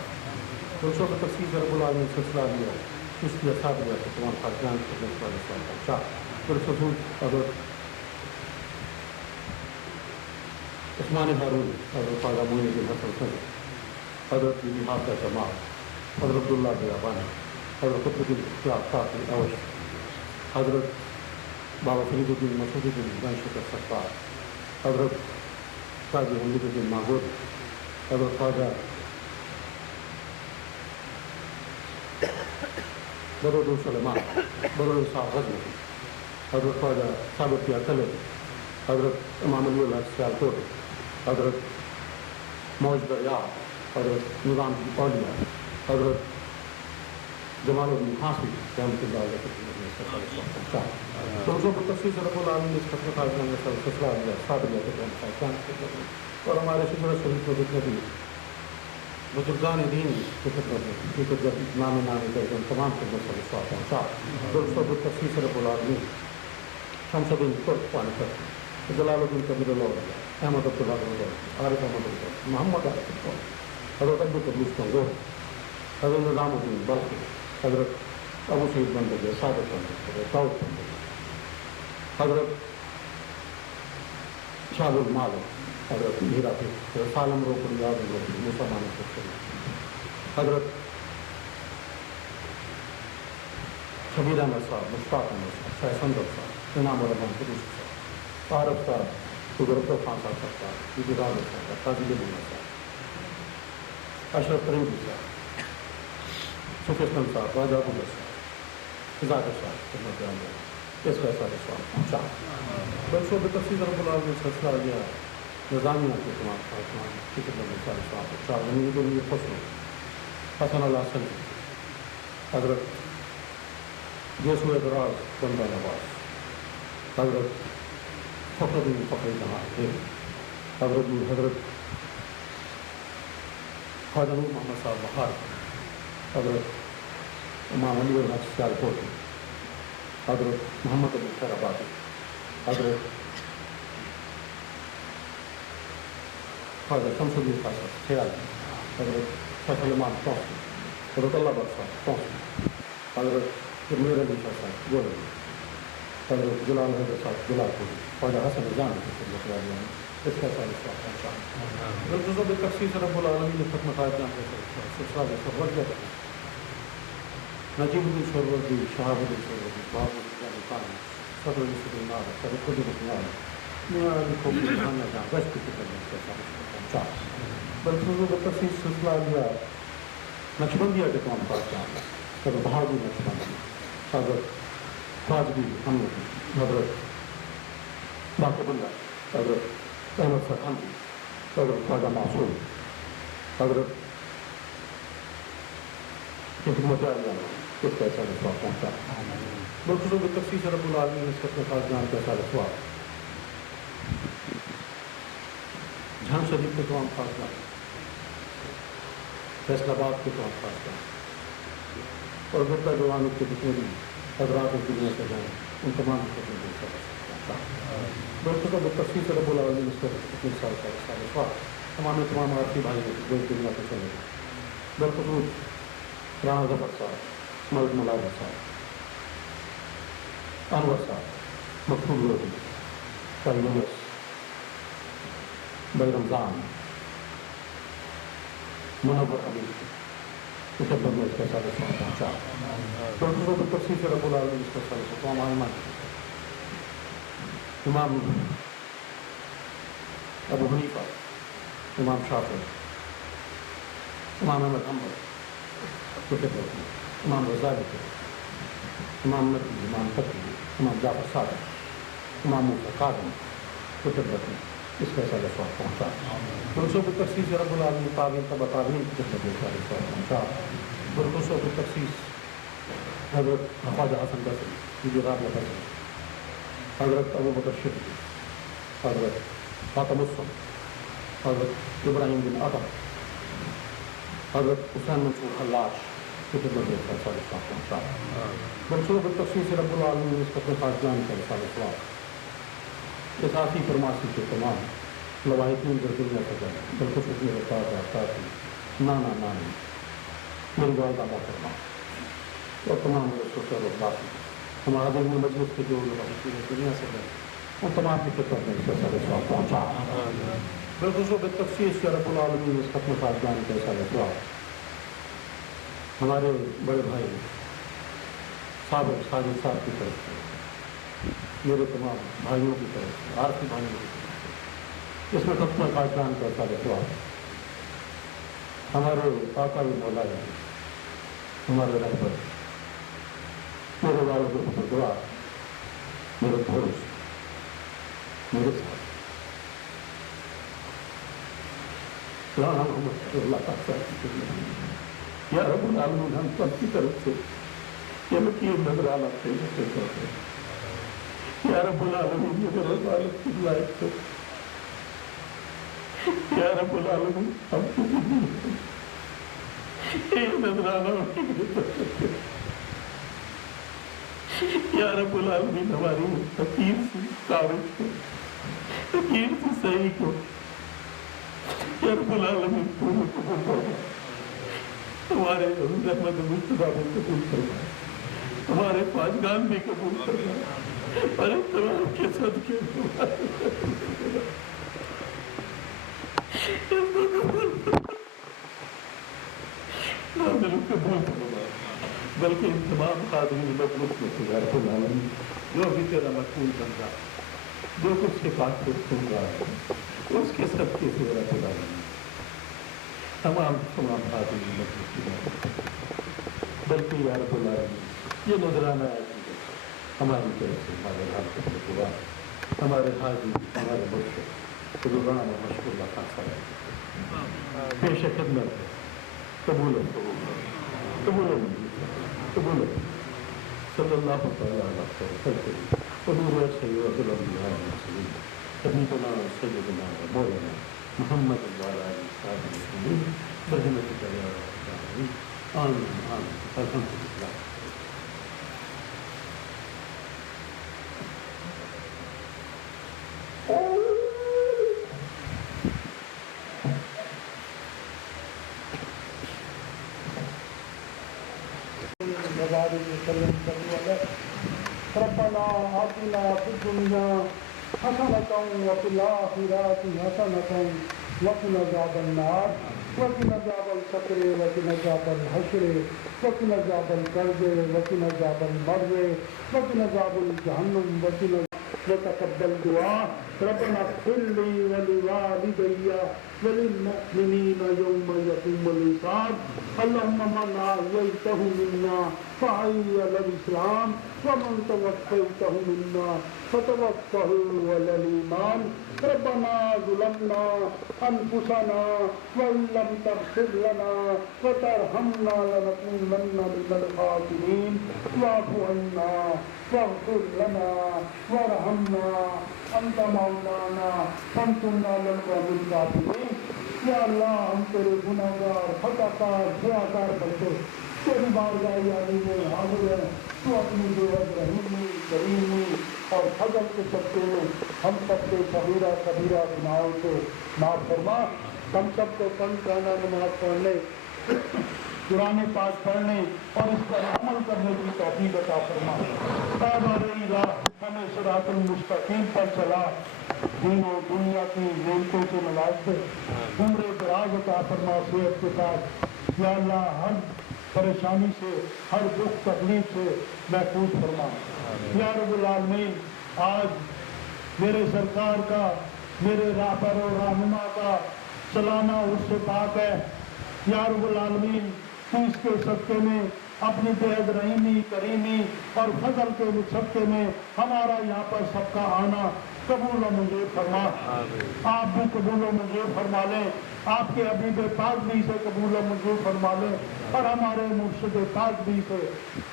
دوستوں کو تفصیل سے رب العالمین سلسلہ لیا اس کی اصحاب لیا کہ تمام خاصیان کی خدمت والے سوال پہنچا پھر خصوص حضرت عثمان ہارون حضرت خواجہ معین الدین حسن سنگ حضرت بی بی حافظہ جمال حضرت عبداللہ بیابانی حضرت قطب الدین اختیار صاحب اوش حضرت بابا فرید الدین مسعود الدین جان شکر سرکار حضرت قاضی حمید الدین ماہور حضرت خواجہ بدر سلیمان بدر صاحب غزنوی حضرت خواجہ ثابت کیا طلب حضرت امام علی الحق سیالکوٹ حضرت موج دریا حضرت نظام کی اولیاء حضرت جمال الدین حاصل رحمۃ اللہ علیہ پہنچا دوستوں کو تفصیل سے رب العالمین اس خط خاص میں سسرا دیا صادریہ کے اور ہمارے شکر شریف کو جتنے بھی بزرگان دین کی خدمت میں کیونکہ جب نام نامی کر ان تمام خدمت سے رسوا پہنچا دوستوں کو تفصیل سے رب العالمین شمس الدین ترک پانی کر جلال الدین کبیر اللہ احمد عبداللہ اللہ عارف احمد اللہ محمد عارف حضرت عبد القدوس کنگور حضرت نظام الدین بلخی حضرت ابو سعید بندگی صادق بندگی حضرت داؤد بندگی حضرت شاہ المالک حضرت میرا پھر سالم روکن یاد روکن مسلمان حضرت شبیر احمد صاحب مشتاق احمد صاحب شاہ سندر صاحب انعام الرحمان قدوس صاحب عارف صاحب قدرت خان صاحب سرکار بی بی راغب صاحب قاضی محمد صاحب اشرف پرندی صاحب صوفی اسلم صاحب راجہ ابو صاحب ذاکر صاحب خدمت عالیہ اس کا سارے سوال پہنچا بلکہ بتفصیل رب العالمین سلسلہ لیا نظامیہ کے تمام خاصمان کی خدمت میں سارے سوال پہنچا غنی کے لیے خسرو حسن اللہ سلم حضرت جیسو ادراز بندہ نواز حضرت فخر الدین فخر جہاں حضرت خواجہ نور محمد صاحب بہار حضرت امام علی الحق سیالکوٹ حضرت محمد علی خیر آبادی حضرت خواجہ شمس الدین صاحب خیال حضرت شاہ سلیمان توسی حضرت اللہ بخش صاحب توسی حضرت میر علی شاہ صاحب گولے حضرت جلال حضرت صاحب جلال پوری خواجہ حسن جان کی خدمت والیاں اس کا سارے سوال پہنچا بالکل بے تفصیل سے رب العالمین نے ختم خواہد جان کے سلسلہ سرور کیا نجیب الدین سروردی شہاب الدین سروردی باب الدین خان صدر الدین نار صدر قدر الدین میاں علی خوبی خانہ جان گشت کی خدمت میں اس کا سارے سوال پہنچا بالکل بے تفصیل سلسلہ لیا نقشبندیہ کے تمام خواہد جان صدر بہادی نقشبندی حضرت خواجگی حمد حضرت باقب اللہ حضرت احمد سرحندی، حضرت خواجہ معصوم، حضرت حکمت عالیہ اس کا ایسا رسوا پہنچا. بالخصوص تخصیص رب العالمین نے اس کا خاص جان کا ایسا رسوا جھان شریف کے تمام خاص جان، فیصل آباد کے تمام خاص جان اور گھٹا جوانوں کے جتنے بھی حضرات اس دنیا سے جائیں ان تمام کو بالخصوص تخصیص رب العالمین اس کا اتنے سال کا ایسا رسوا تمام عارفی بھائی جو دنیا سے چلے گئے. بالخصوص رانا ظفر صاحب، ملک ملازم صاحب، انور صاحب، مقبول لوہی، بھائی یونس، بھائی رمضان، منور حبیب، اسے بدلے اس کے ساتھ پہنچا. بالخصوص تفصیل رب العالمین اس کے ساتھ تمام آئمہ امام ابو حنیفہ، امام شافعی، امام احمد حنبل، امام غزالی، امام نقوی، امام تقوی، امام جعفر صادق، امام موسیٰ کاظم کو خدمت میں اس کا ایسا رسوا پہنچا. بالخصوص تخصیص رب العالمین تابعین تبع تابعین کی خدمت میں اس کا رسوا پہنچا. بالخصوص تخصیص حضرت خواجہ حسن بصری، بی رابعہ بصری، حضرت ابو بکر شبلی، حضرت فاطم الصم، حضرت ابراہیم بن عطا، حضرت حسین منصور خلاش کی خدمت میں اس کا ایسا رسوا پہنچا. بالخصوص تخصیص رب العالمین اس کا خاص جان کا ایسا رسوا اساسی فرماسی کے تمام لواحقین جو دنیا سے گئے. بالخصوص میرے ساتھی نانا نانی، میری والدہ محترمہ اور تمام میرے سسر اور باقی ہمارا دل میں مجلس کے جو لواحقین دنیا سے گئے ان تمام کی خدمت میں اس کا ایسا رسوا پہنچا. بالخصوص تخصیص رب العالمین اس ختم خاص جان کا ایسا رسوا ہمارے بڑے بھائی سابق ساجد صاحب کی طرف سے، میرے تمام بھائیوں کی طرف سے، عارفی بھائیوں کی طرف سے اس میں ختم خاص جان کا ایسا رسوا ہمارے آقا بھی مولا ہے، ہمارے رہبر، میرے والد بزرگوار، میرے دوست، میرے ساتھ اللہ کا یا رب العالمین ہم سب کی طرف سے یہ مکیر نظرانہ پیش کرتے ہیں. یا رب العالمین میرے والد کی لائق سے، یا رب العالمین ہم کی یہ نظرانہ یا رب العالمین ہماری فقیر سی کاوش کو، فقیر سی صحیح کو یا رب العالمین پورے قبول کرنا. ہمارے رحمت مجتبیٰ بھی قبول کرنا، ہمارے پاجگان بھی قبول کرنا اور تمام کے صدقے قبول کرنا. بلکہ ان تمام خادمین مخلوق میں سے یا رب العالمین جو بھی تیرا مقبول بن رہا ہے، جو کچھ کے پاس سے سن رہا ہے اس کے صدقے سے یا رب العالمین تمام خادمین مخلوق کی بات. بلکہ یا رب العالمین یہ نظرانہ ہے ہماری طرف سے ہمارے حال کے بعد ہمارے حاجی، ہمارے مرشد رضوان اور مشکور اللہ خان صاحب پیش خدمت ہے. قبول قبول قبول صلی اللہ تعالیٰ علیہ وسلم قبول سید الانبیاء والمرسلین حبیبنا سیدنا مولانا محمد وعلی آلہ وصحبہ اجمعین برحمتک یا رب العالمین. آمین آمین. الحمدللہ. ربنا آتنا في الدنيا حسنة وفي الآخرة حسنة وقنا عذاب النار وقنا عذاب الفقر وقنا عذاب الحشر وقنا عذاب القرب وقنا عذاب المرض وقنا عذاب الجهنم وقنا وتقبل دعاء ربنا اغفر لي ولوالدي وللمؤمنين يوم يقوم الحساب اللهم من أحييته منا فحي على الإسلام ومن توفيته منا فتوفه على الإيمان ربنا ظلمنا أنفسنا وإن لم تغفر لنا وترحمنا لنكونن من الخاسرين واعف عنا واغفر لنا وارحمنا أنت مولانا فانصرنا على القوم الكافرين یا اللہ ہم تیرے گناہگار خطاکار خیاکار بچے تیری بارگاہ عالی میں حاضر ہیں تو اپنی بےحد رحیمی کریمی اور فضل کے صدقے میں ہم سب کے صغیرہ کبیرہ گناہوں کو معاف فرما ہم سب کو پنجگانہ نماز پڑھنے قرآن پاک پڑھنے اور اس پر عمل کرنے کی توفیق عطا فرما اے بار الہ ہمیں صراط المستقیم پر چلا دین و دنیا کی نعمتوں سے نواز دے عمر دراز عطا فرما صحت کے ساتھ یا اللہ ہر پریشانی سے ہر دکھ تکلیف سے محفوظ فرما یا رب العالمین آج میرے سرکار کا میرے راہبر و رہنما کا سلامہ اس سے پاک ہے یا رب العالمین تو اس کے صدقے میں اپنی بےحد رحیمی کریمی اور فضل کے صدقے میں ہمارا یہاں پر سب کا آنا قبول و منظور فرما آپ بھی قبول و منظور فرما لیں آپ کے حبیب پاک بھی سے قبول و منظور فرما لیں اور ہمارے مرشد پاک بھی سے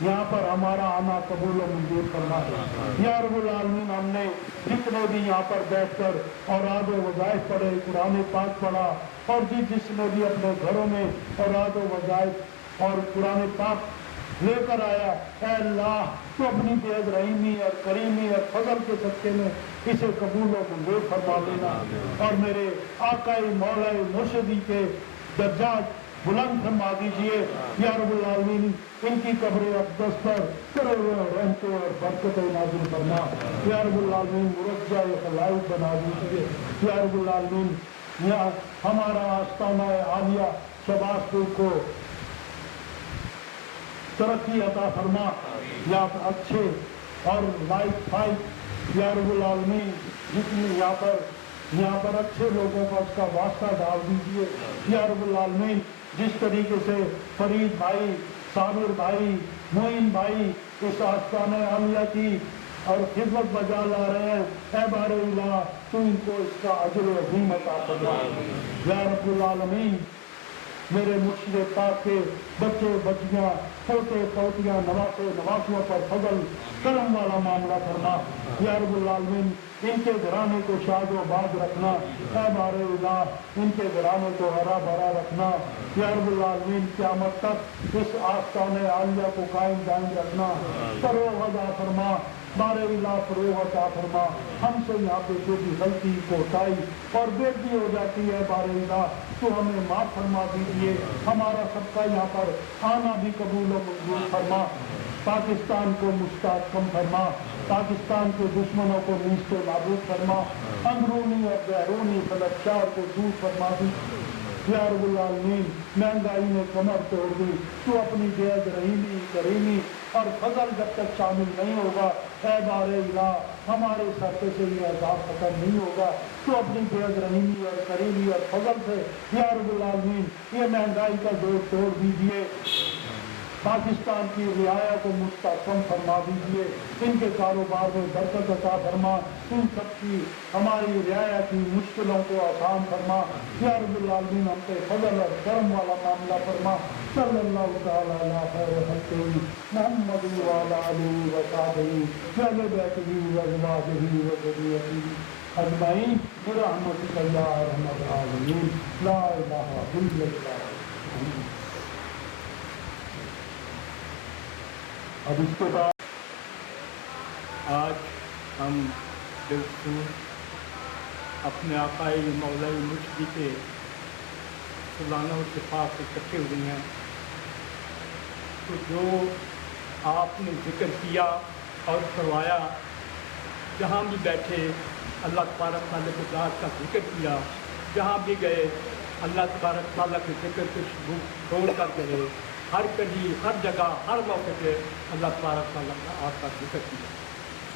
یہاں پر ہمارا آنا قبول و منظور فرما لیں یا رب العالمین ہم نے جتنے بھی یہاں پر بیٹھ کر اوراد و وظائف پڑھے قرآن پاک پڑھا اور جس نے بھی اپنے گھروں میں اوراد و وظائف اور قرآن پاک لے کر آیا اے اللہ تو اپنی بےحد رحیمی اور کریمی اور فضل کے صدقے میں اسے قبول و منظور فرما لینا اور میرے آقائی مولائی مرشدی کے درجات بلند فرما دیجئے یا رب العالمین ان کی قبر اقدس پر کروڑوں رحمتیں اور برکتیں نازل فرما یا رب العالمین مرجع خلائق بنا دیجئے یا رب العالمین یا ہمارا آستانہ عالیہ شباز کو ترقی عطا فرما یا اچھے اور لائف فائٹ یا رب العالمین جتنی یہاں پر اچھے لوگوں کا اس کا واسطہ ڈال دیجئے یا رب العالمین جس طریقے سے فرید بھائی صابر بھائی معین بھائی اس آستانہ عالیہ کی اور خدمت بجا لا رہے ہیں اے بار الہ تو ان کو اس کا اجر و عظیم عطا فرما یا رب العالمین میرے مرشد پاک کے بچے بچیاں پوتے پوتیاں نواسے نواسیوں پر فضل کرم والا معاملہ فرما یا رب العالمین ان کے گھرانے کو شاد و آباد رکھنا اے بار الہ ان کے گھرانے کو ہرا بھرا رکھنا یا رب العالمین قیامت تک اس آستانہ عالیہ کو قائم دائم رکھنا فروغ عطا فرما بار الہ فروغ عطا فرما ہم سے یہاں پہ جو بھی غلطی کوتاہی اور بےعدبی ہو جاتی ہے بار الہ تو ہمیں معاف فرما دیجیے ہمارا سب کا یہاں پر آنا بھی قبول و منظور فرما پاکستان کو مستحکم فرما پاکستان کے دشمنوں کو نیست و نابود فرما اندرونی اور بیرونی خلفشار کو دور فرما دیجیے یا رب العالمین مہنگائی نے کمر توڑ دی تو اپنی بےحد رحیمی کریمی اور فضل جب تک شامل نہیں ہوگا اے بار الہ ہمارے سرتے سے یہ عذاب ختم نہیں ہوگا تو اپنی بےحد رحیمی اور کریمی اور فضل سے یا رب العالمین یہ مہنگائی کا زور توڑ دیجیے پاکستان کی رعایا کو مستحکم فرما دیجیے ان کے کاروبار میں برکت عطا فرما ان سب کی ہماری رعایا کی مشکلوں کو آسان فرما یا رب العالمین ہم پہ فضل اور کرم والا معاملہ فرما صلی اللہ تعالی علی خیر خلقہ محمد وعلی آلہ وصحبہ وعلی بیتہ وازواجہ وذریتہ اجمعین برحمتک یا ارحم الراحمین لا الہ الا اللہ. اب اس کے بعد آج ہم بالخصوص اپنے آقائی مولائی مرشدی کے سالانہ اتفاق سے اکٹھے ہوئے ہیں تو جو آپ نے ذکر کیا اور کروایا جہاں بھی بیٹھے اللہ تبارک تعالیٰ کے ذات کا ذکر کیا جہاں بھی گئے اللہ تبارک تعالیٰ کے ذکر کو چھوڑ کر گئے ہر کڑی ہر جگہ ہر موقع پہ اللہ تبارک تعالیٰ کا آپ کا ذکر کیا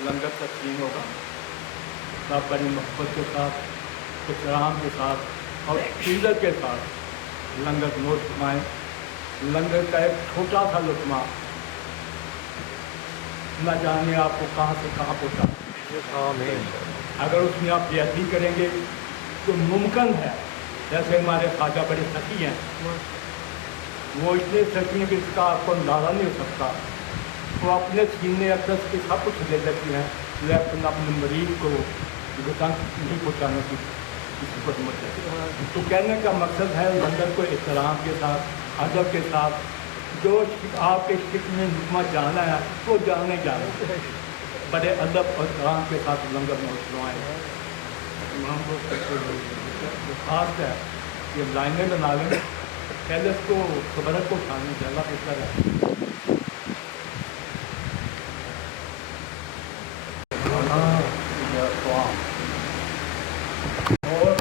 لنگر تقسیم ہوگا آپ بڑی محبت کے ساتھ احترام کے ساتھ اور عزت کے ساتھ لنگر نوش فرمائیں. لنگر کا ایک چھوٹا سا لقمہ نہ جانے آپ کو کہاں سے کہاں پہنچا. اگر اس میں آپ بیعتی کریں گے تو ممکن ہے، جیسے ہمارے خواجہ بڑے سخی ہیں، وہ اتنے سخی ہیں کہ اس کا آپ کو اندازہ نہیں ہو سکتا. وہ اپنے سینے اقدس کے سب کچھ لے لیتی ہیں لیکن اپنے مریض کو گتان نہیں پہنچانے کی کسی کو ہمت ہے. تو کہنے کا مقصد ہے لنگر کو احترام کے ساتھ ادب کے ساتھ جو آپ کے شک میں حکمت جانا ہے وہ جانے جانا بڑے ادب اور احترام کے ساتھ لنگر میں اتروائیں. خاص ہے یہ لائنیں بنا لیں، پہلے اس کو خبرت کو کھانے سے اللہ بہتر ہے. اور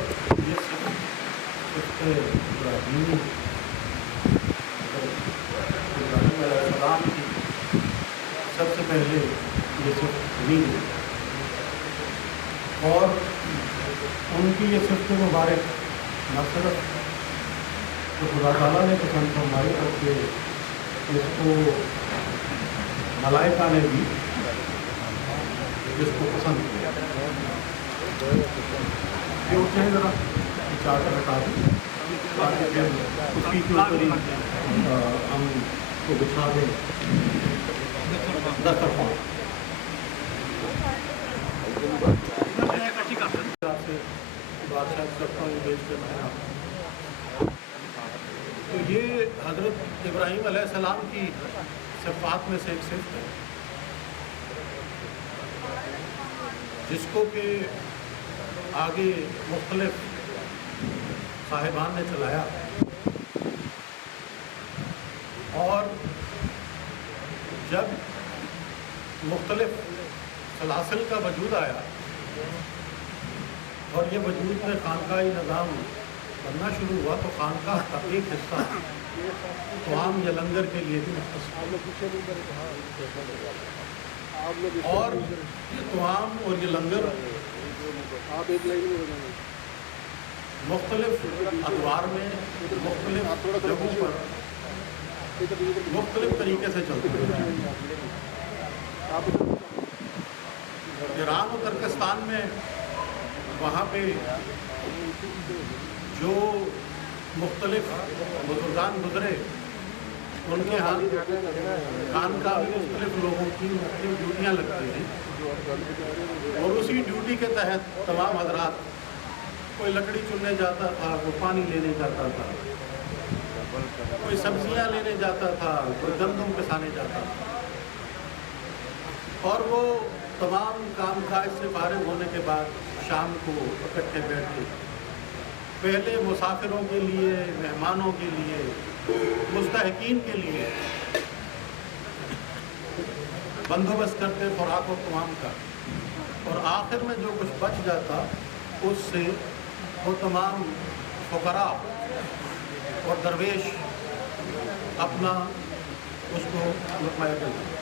یہ ابراہیم علیہ السلام کی سب سے پہلے یہ صفت زمین ہے اور ان کی یہ صفت مبارک نہ صرف جو خدا تعالیٰ نے پسند فرمائی بلکہ اس کو ملائکہ نے بھی جس کو پسند کیا. یہ اٹھے ہیں ذرا چادر ہٹا دیں تاکہ پھر اسی کے اوپر ہی ہم کو بچھا دیں دسترخوان. تو یہ حضرت ابراہیم علیہ السلام کی صفات میں سے ایک صفت ہے جس کو کہ آگے مختلف صاحبان نے چلایا اور جب مختلف سلاسل کا وجود آیا اور یہ وجود میں خانقاہی نظام بننا شروع ہوا تو خانقاہ کا ایک حصہ توام یا لنگر کے لیے بھی مختص اور یہ توام اور یہ لنگر مختلف ادوار میں مختلف جگہوں پر مختلف طریقے سے چلتے ہیں. ہندوستان میں وہاں پہ جو مختلف بزرگان گزرے ان کے ہاں خانقاہ میں مختلف لوگوں کی مختلف ڈیوٹیاں لگتی تھیں، اور اسی ڈیوٹی کے تحت تمام حضرات، کوئی لکڑی چننے جاتا تھا، کوئی پانی لینے جاتا تھا، کوئی سبزیاں لینے جاتا تھا، کوئی گندم پسانے جاتا تھا، اور وہ تمام کام کاج سے فارغ ہونے کے بعد شام کو اکٹھے بیٹھ کے پہلے مسافروں کے لیے، مہمانوں کے لیے، مستحقین کے لیے بندوبست کرتے خوراک و طعام کا، اور آخر میں جو کچھ بچ جاتا اس سے وہ تمام فقراء اور درویش اپنا اس کو لقمہ کرتے۔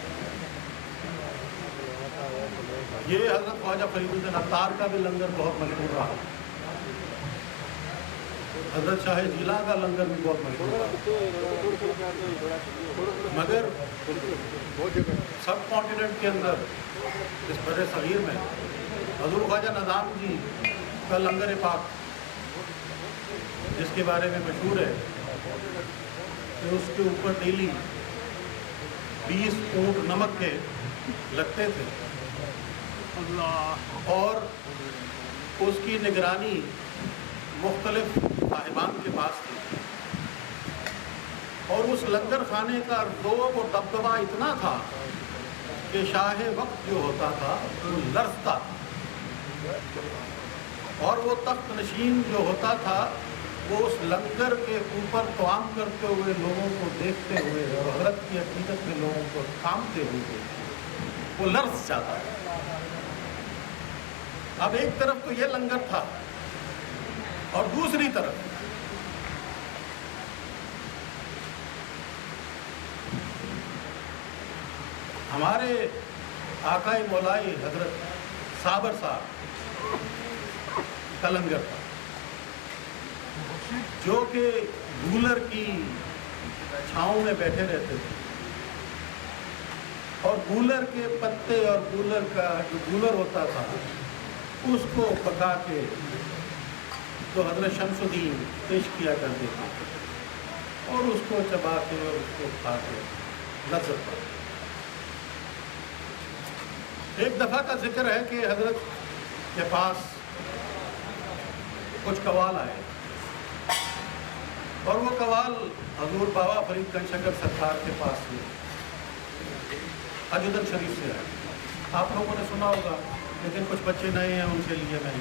یہ حضرت خواجہ فرید الدین عطار کا بھی لنگر بہت مشہور رہا، حضرت شاہ جیلاں کا لنگر بھی بہت مشہور رہا، مگر سب کانٹیننٹ کے اندر اس بر صغیر میں حضور خواجہ نظام جی کا لنگر پاک، جس کے بارے میں مشہور ہے کہ اس کے اوپر ڈیلی 20 اونٹ نمک کے لگتے تھے، اور اس کی نگرانی مختلف صاحبان کے پاس تھی، اور اس لنگر خانے کا رعب و دبدبہ اتنا تھا کہ شاہ وقت جو ہوتا تھا وہ لرزتا تھا، اور وہ تخت نشین جو ہوتا تھا وہ اس لنگر کے اوپر قیام کرتے ہوئے لوگوں کو دیکھتے ہوئے اور حضرت کی حقیقت میں لوگوں کو تھامتے ہوئے وہ لرز جاتا ہے۔ اب ایک طرف تو یہ لنگر تھا، اور دوسری طرف ہمارے آقائے مولائی حضرت صابر صاحب کا لنگر تھا، جو کہ گولر کی چھاؤں میں بیٹھے رہتے تھے، اور گولر کے پتے اور گولر کا جو گولر ہوتا تھا اس کو پکا کے تو حضرت شمس الدین پیش کیا کرتے تھے، اور اس کو چبا کے اور اس کو کھا کے لذت پاتے۔ ایک دفعہ کا ذکر ہے کہ حضرت کے پاس کچھ قوال آئے، اور وہ قوال حضور بابا فرید گنج شکر سرکار کے پاس سے حجودن شریف سے آئے۔ آپ لوگوں نے سنا ہوگا، لیکن کچھ بچے نئے ہیں، ان کے لیے میں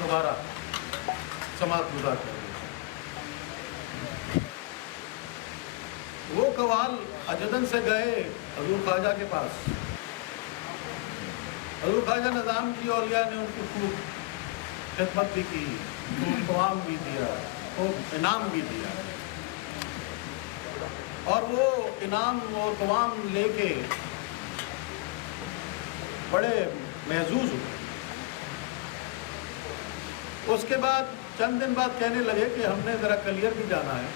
دوبارہ سماعت گزار کر دوں۔ وہ قوال حجودن سے گئے حضور خواجہ کے پاس، حضور خواجہ نظام کی اولیاء نے ان کی خوب خدمت بھی کی، خوب قوام بھی دیا، خوب انعام بھی دیا، اور وہ انعام و قوام لے کے بڑے محظوظ ہوئے۔ اس کے بعد چند دن بعد کہنے لگے کہ ہم نے ذرا کلیر بھی جانا ہے،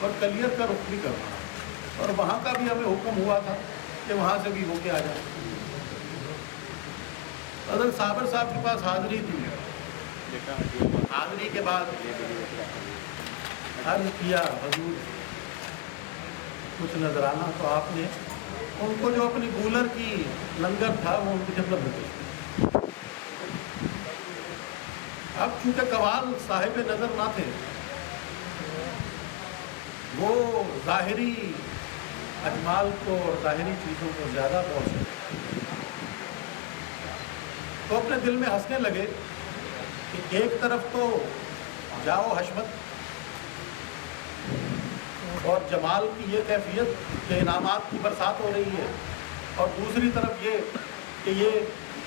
اور کلیر کا رخ بھی کرنا ہے، اور وہاں کا بھی ہمیں حکم ہوا تھا کہ وہاں سے بھی ہو کے آ جائیں۔ حضرت صابر صاحب کے پاس حاضری تھی، حاضری کے بعد عرض کیا حضور کچھ نذرانہ، تو آپ نے ان کو جو اپنی گولر کی لنگر تھا وہ ان کی خدمت میں پیش کیا۔ اب چونکہ قوال صاحب نظر نہ تھے، وہ ظاہری اجمال کو اور ظاہری چیزوں کو زیادہ غور سے تو اپنے دل میں ہنسنے لگے کہ ایک طرف تو جاؤ حشمت اور جمال کی یہ کیفیت کہ انعامات کی برسات ہو رہی ہے، اور دوسری طرف یہ کہ یہ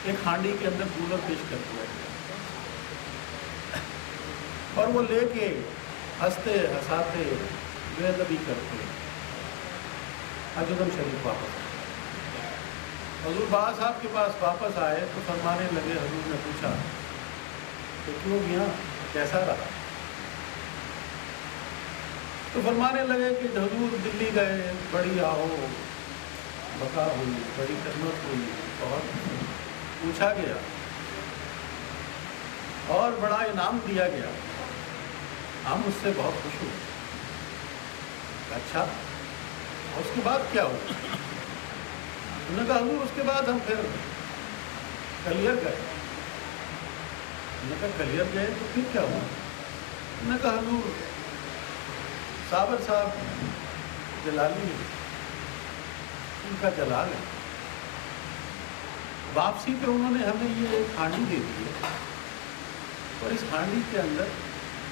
ایک ہانڈی کے اندر گولر پیش کر دیا، اور وہ لے کے ہنستے ہنساتے بے ادبی کرتے حجودن شریف واپس آئے۔ حضور بابا صاحب کے پاس واپس آئے تو فرمانے لگے، حضور نے پوچھا کہ کیوں میاں کیسا رہا؟ تو فرمانے لگے کہ حضور دلی گئے، بڑی آہو بقا ہوئی، بڑی خدمت ہوئی، بہت پوچھا گیا اور بڑا انعام دیا گیا، ہم اس سے بہت خوش ہوئے۔ اچھا اس کے بعد کیا ہوا؟ انہوں نے کہا حضور اس کے بعد ہم پھر کلیئر گئے۔ انہوں نے کہا کلیئر گئے تو پھر کیا ہوا؟ انہوں نے کہا حضور صابر صاحب جلالی ان کا جلال ہے، واپسی پہ انہوں نے ہمیں یہ ایک ہانڈی دے دی ہے اور اس ہانڈی کے اندر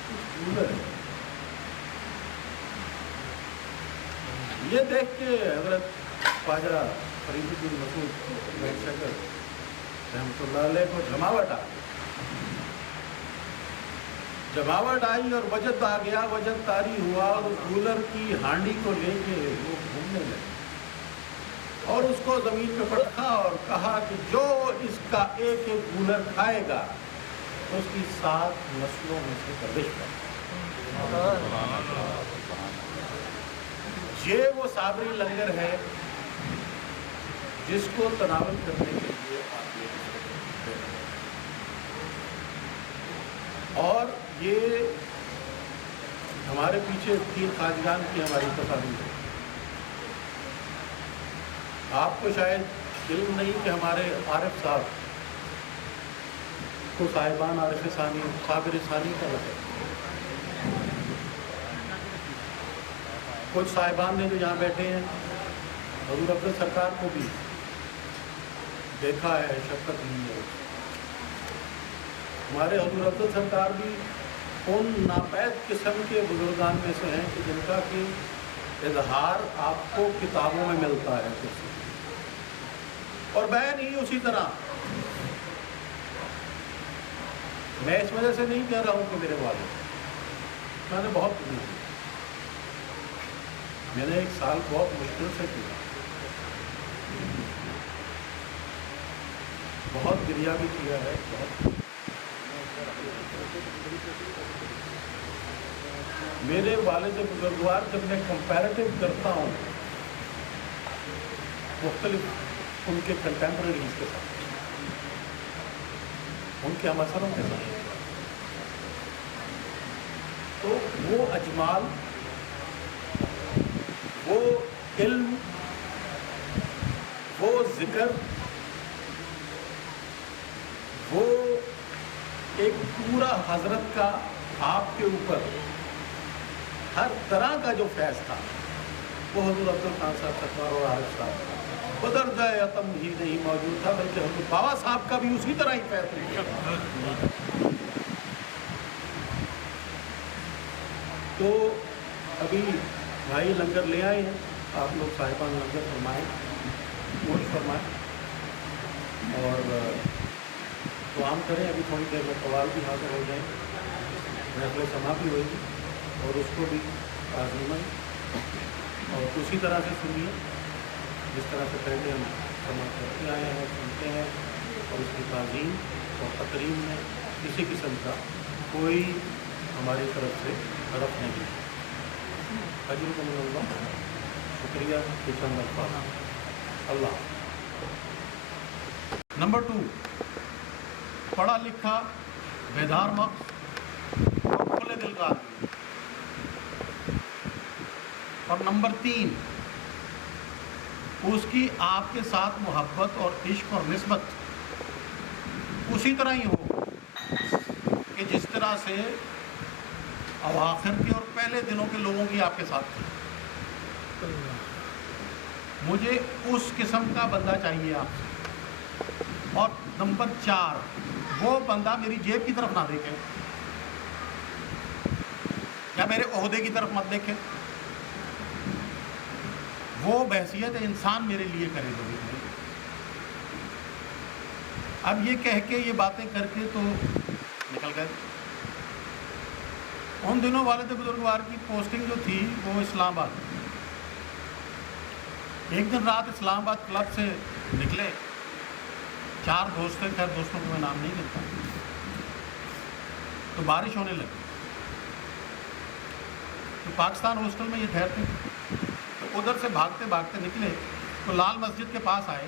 کچھ کولر ہے۔ یہ دیکھ کے حضرت خواجہ فرید الدین مسعود شکر رحمۃ اللہ علیہ کو جماوٹ آئی اور وجد آ گیا، وجد طاری ہوا اور اس کولر کی ہانڈی کو لے کے وہ گھومنے لگے اور اس کو زمین پہ پٹکا اور کہا کہ جو اس کا ایک ایک کولر کھائے گا اس کی 7 نسلوں میں سے گردش کرے۔ یہ وہ صابری لنگر ہے جس کو تناول کرنے کے لیے آتے ہیں، اور یہ ہمارے پیچھے 3 خواجگان کی ہماری تصاویر ہے۔ آپ کو شاید علم نہیں کہ ہمارے عارف صاحب کو صاحبان عارف ثانی صابر ثانی کا لقب ہے۔ کچھ صاحبان نے جو یہاں بیٹھے ہیں حضور افضل سرکار کو بھی دیکھا ہے، شفقت نہیں ہے۔ ہمارے حضور افضل سرکار بھی ان ناپید قسم کے بزرگان میں سے ہیں کہ جن کا کہ اظہار آپ کو کتابوں میں ملتا ہے اور بیان ہی اسی طرح۔ میں اس وجہ سے نہیں کہہ رہا ہوں کہ میرے والد، میں نے بہت پڑھی، میں نے 1 سال بہت مشکل سے کیا، بہت گریا بھی کیا ہے، بہت۔ میرے والد بزرگوار جب میں کمپیریٹو کرتا ہوں مختلف ان کے کنٹمپریریز کے ساتھ، ان کے ہم اثروں کے ساتھ، تو وہ اجمال، وہ علم، وہ ذکر، وہ ایک پورا حضرت کا آپ کے اوپر ہر طرح کا جو فیض تھا وہ حضور افضل خان صاحب سرکار اور عارف صاحب بدر جائے اتم ہی نہیں موجود تھا، بلکہ حضور بابا صاحب کا بھی اسی طرح ہی فیض تھا۔ تو ابھی بھائی لنگر لے آئے ہیں، آپ لوگ صاحبان لنگر فرمائیں، نوٹ فرمائیں اور دعام کریں۔ ابھی تھوڑی دیر میں قوال بھی حاضر ہو جائیں، محفل سما بھی ہوئے گی اور اس کو بھی تعظیماً اور اسی طرح سے سنیے جس طرح سے پہلے ہم سما کرتے آئے ہیں، سنتے ہیں، اور اس کی تعظیم اور تقریم میں کسی قسم کا کوئی ہماری طرف سے حرف نہیں ہے۔ اجرکم اللہ، شکریہ کہ چند الفاظ اللہ۔ نمبر 2، پڑھا لکھا بیدار مغز اور کھلے دل کا آدمی۔ اور نمبر 3، اس کی آپ کے ساتھ محبت اور عشق اور نسبت اسی طرح ہی ہو کہ جس طرح سے اواخر کے اور پہلے دنوں کے لوگوں کی آپ کے ساتھ تھی۔ مجھے اس قسم کا بندہ چاہیے آپ سے۔ اور نمبر 4، وہ بندہ میری جیب کی طرف نہ دیکھے یا میرے عہدے کی طرف مت دیکھے، وہ بحثیت انسان میرے لیے کرے جو بھی کرے۔ اب یہ کہہ کے یہ باتیں کر کے تو نکل گئے۔ ان دنوں والد بزرگوار کی پوسٹنگ جو تھی وہ اسلام آباد۔ ایک دن رات اسلام آباد کلب سے نکلے، 4 دوست تھے، خیر دوستوں کو میں نام نہیں لیتا، تو بارش ہونے لگی، تو پاکستان ہاسٹل میں یہ ٹھہرتے، تو ادھر سے بھاگتے بھاگتے نکلے تو لال مسجد کے پاس آئے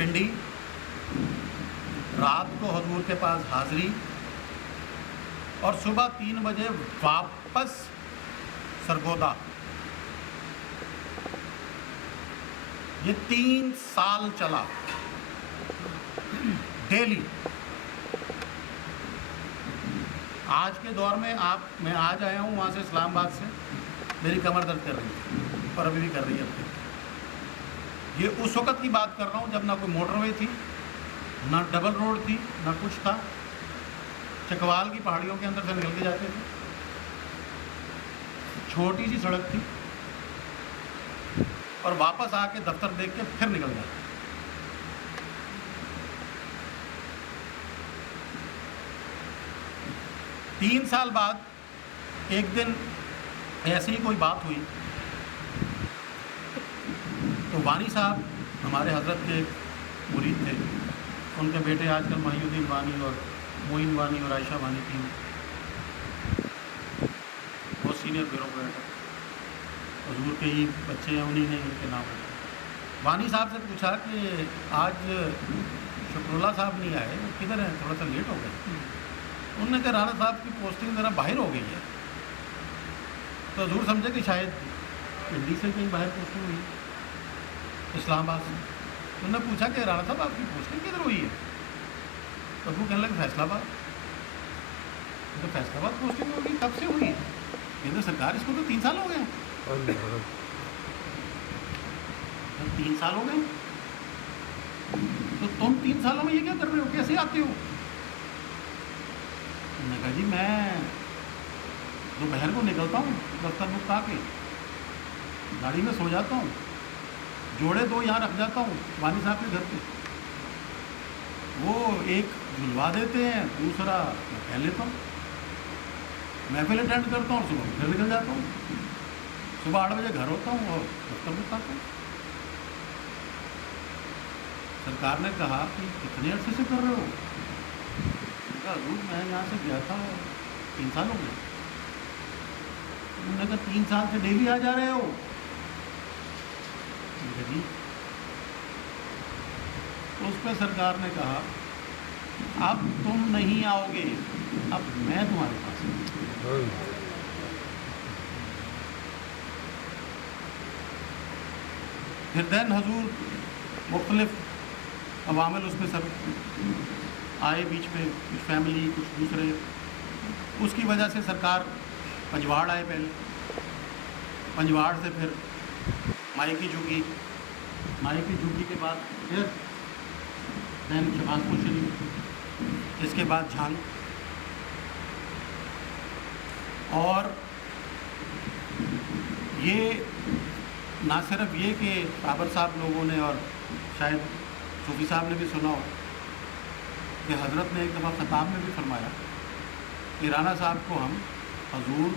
پنڈی، رات کو حضور کے پاس حاضری، اور صبح 3 بجے واپس سرگودا. یہ 3 سال چلا ڈیلی. آج کے دور میں میں آج آیا ہوں وہاں سے اسلام آباد سے، میری کمر درد کر رہی ہے اور ابھی بھی کر رہی ہے. یہ اس وقت کی بات کر رہا ہوں جب نہ کوئی موٹر وے تھی، نہ ڈبل روڈ تھی، نہ کچھ تھا. چکوال کی پہاڑیوں کے اندر سے نکل کے جاتے تھے، چھوٹی سی سڑک تھی، اور واپس آ کے دفتر دیکھ کے پھر نکل جاتے. تین سال بعد ایک دن ایسی ہی کوئی بات ہوئی تو وانی صاحب ہمارے حضرت کے مرید تھے، ان کے بیٹے آج کل محی الدین وانی اور معین وانی اور عائشہ وانی تھی، بہت سینئر بیوروکریٹ، حضور کے ہی بچے ہیں، انہی نے ان کے نام رکھے. وانی صاحب سے پوچھا کہ آج شکر اللہ صاحب نہیں آئے، کدھر ہیں، تھوڑا سا لیٹ ہو گئے. انہوں نے کہا رانا صاحب کی پوسٹنگ ذرا باہر ہو گئی ہے. تو حضور سمجھے کہ شاید پنڈی سے کہیں باہر پوسٹنگ ہوئی، اسلام آباد سے. انہوں نے پوچھا کہ رانا صاحب آپ کی پوسٹنگ کدھر ہوئی ہے؟ تو وہ کہنے لگے فیصلہ آباد. تو فیصلہ آباد پوسٹنگ ہوگی، کب سے ہوئی ہے؟ کہتے سرکار اس کو تو 3 سال ہو گئے. 3 سال ہو گئے تو تم 3 سالوں میں یہ کیا کر رہے ہو، کیسے آتے ہو؟ انہوں نے کہا جی میں دوپہر کو نکلتا ہوں دفتر بک آ کے، گاڑی میں سو جاتا ہوں، جوڑے 2 یہاں رکھ جاتا ہوں وانی صاحب کے گھر پہ، وہ ایک جھلوا دیتے ہیں، دوسرا میں پہن لیتا ہوں، محفل اٹینڈ کرتا ہوں، صبح پھر نکل جاتا ہوں، صبح 8 بجے گھر ہوتا ہوں اور دفتر بک آتا ہوں. سرکار نے کہا کہ کتنے عرصے سے کر رہے ہو؟ کہا حضور میں یہاں سے گیا تھا 3 سال ہو گئے. انہوں نے کہا 3 سال سے ڈیلی آ جا رہے ہو؟ جی. اس پہ سرکار نے کہا اب تم نہیں آؤ گے، اب میں تمہارے پاس ہوں. پھر دین حضور مختلف عوامل اس میں سب آئے بیچ میں، کچھ فیملی کچھ دوسرے، اس کی وجہ سے سرکار پنجواڑ آئے. پہلے پنجواڑ سے پھر مائی کی جھگی، مائی کی جھگی کے بعد پھر دین شہباز پور شریف، اس کے بعد جھانگ. اور یہ نہ صرف یہ کہ بابر صاحب لوگوں نے اور شاید صوفی صاحب نے بھی سنا ہو کہ حضرت نے ایک دفعہ خطاب میں بھی فرمایا کہ رانا صاحب کو ہم حضور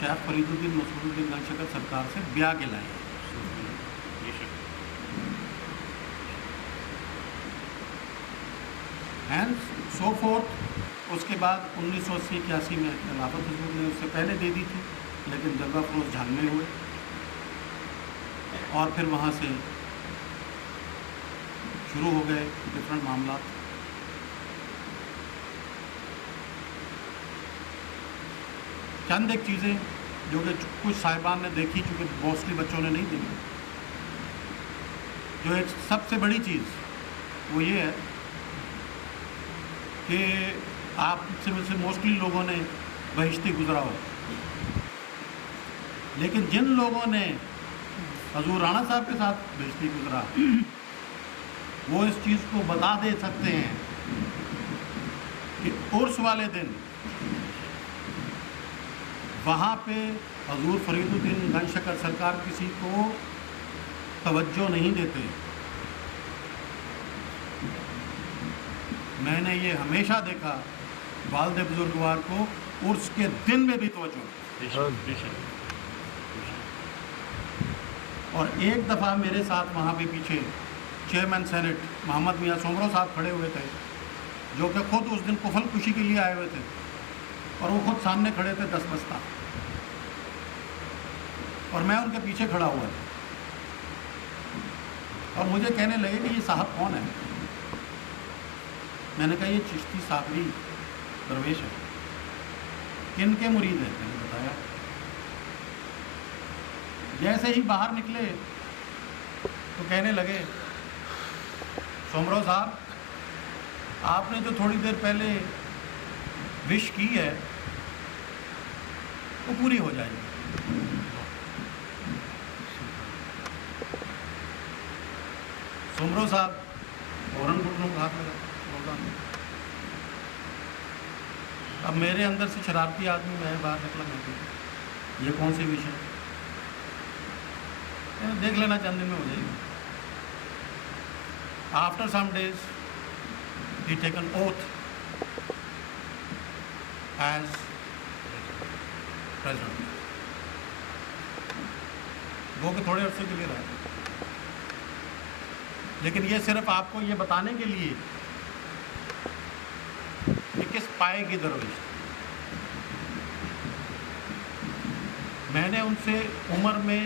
شیخ فرید الدین مسعود الدین گنج شکر سرکار سے بیاہ کے لائے. And so forth. اس کے بعد 1980-81 میں خلافت حضور نے اس سے پہلے دے دی تھی، لیکن جلوہ فروز جھانگ میں ہوئے، اور پھر وہاں سے شروع ہو گئے ڈفرینٹ معاملات. چند ایک چیزیں جو کہ کچھ صاحبان نے دیکھی، چونکہ موسٹلی بچوں نے نہیں دیکھی. جو ایک سب سے بڑی چیز وہ یہ ہے کہ آپ سے موسٹلی لوگوں نے بہشتی گزرا ہو، لیکن جن لوگوں نے حضور رانا صاحب کے ساتھ بہشتی گزرا وہ اس چیز کو بتا دے سکتے ہیں کہ عرس والے دن وہاں پہ حضور فرید الدین گنج شکر سرکار کسی کو توجہ نہیں دیتے. میں نے یہ ہمیشہ دیکھا والد بزرگوار کو عرس کے دن میں بھی توجہ. اور ایک دفعہ میرے ساتھ وہاں پہ پیچھے چیئرمین سینٹ محمد میاں سومرو صاحب کھڑے ہوئے تھے، جو کہ خود اس دن کفل کشی کے لیے آئے ہوئے تھے، اور وہ خود سامنے کھڑے تھے 10 بستہ، اور میں ان کے پیچھے کھڑا ہوا تھا. اور مجھے کہنے لگے کہ یہ صاحب کون ہے. میں نے کہا یہ چشتی صابری درویش ہے. کن کے مرید ہیں؟ میں نے بتایا. جیسے ہی باہر نکلے تو کہنے لگے سومرو صاحب آپ نے جو تھوڑی دیر پہلے وش کی ہے وہ پوری ہو جائے گی. سومرو صاحب فوراً گھٹنوں کو ہاتھ لگا. اب میرے اندر سے شرارتی آدمی میں باہر نکلا. میں یہ کون سی وش ہے؟ دیکھ لینا چند دن میں ہو جائے گی. آفٹر سم ڈیز ہی ٹیکن اوتھ ایز پریزیڈنٹ. وہ کہ تھوڑے عرصے کے لیے رہا. لیکن یہ صرف آپ کو یہ بتانے کے لیے کہ کس پائے کی درویش. میں نے ان سے عمر میں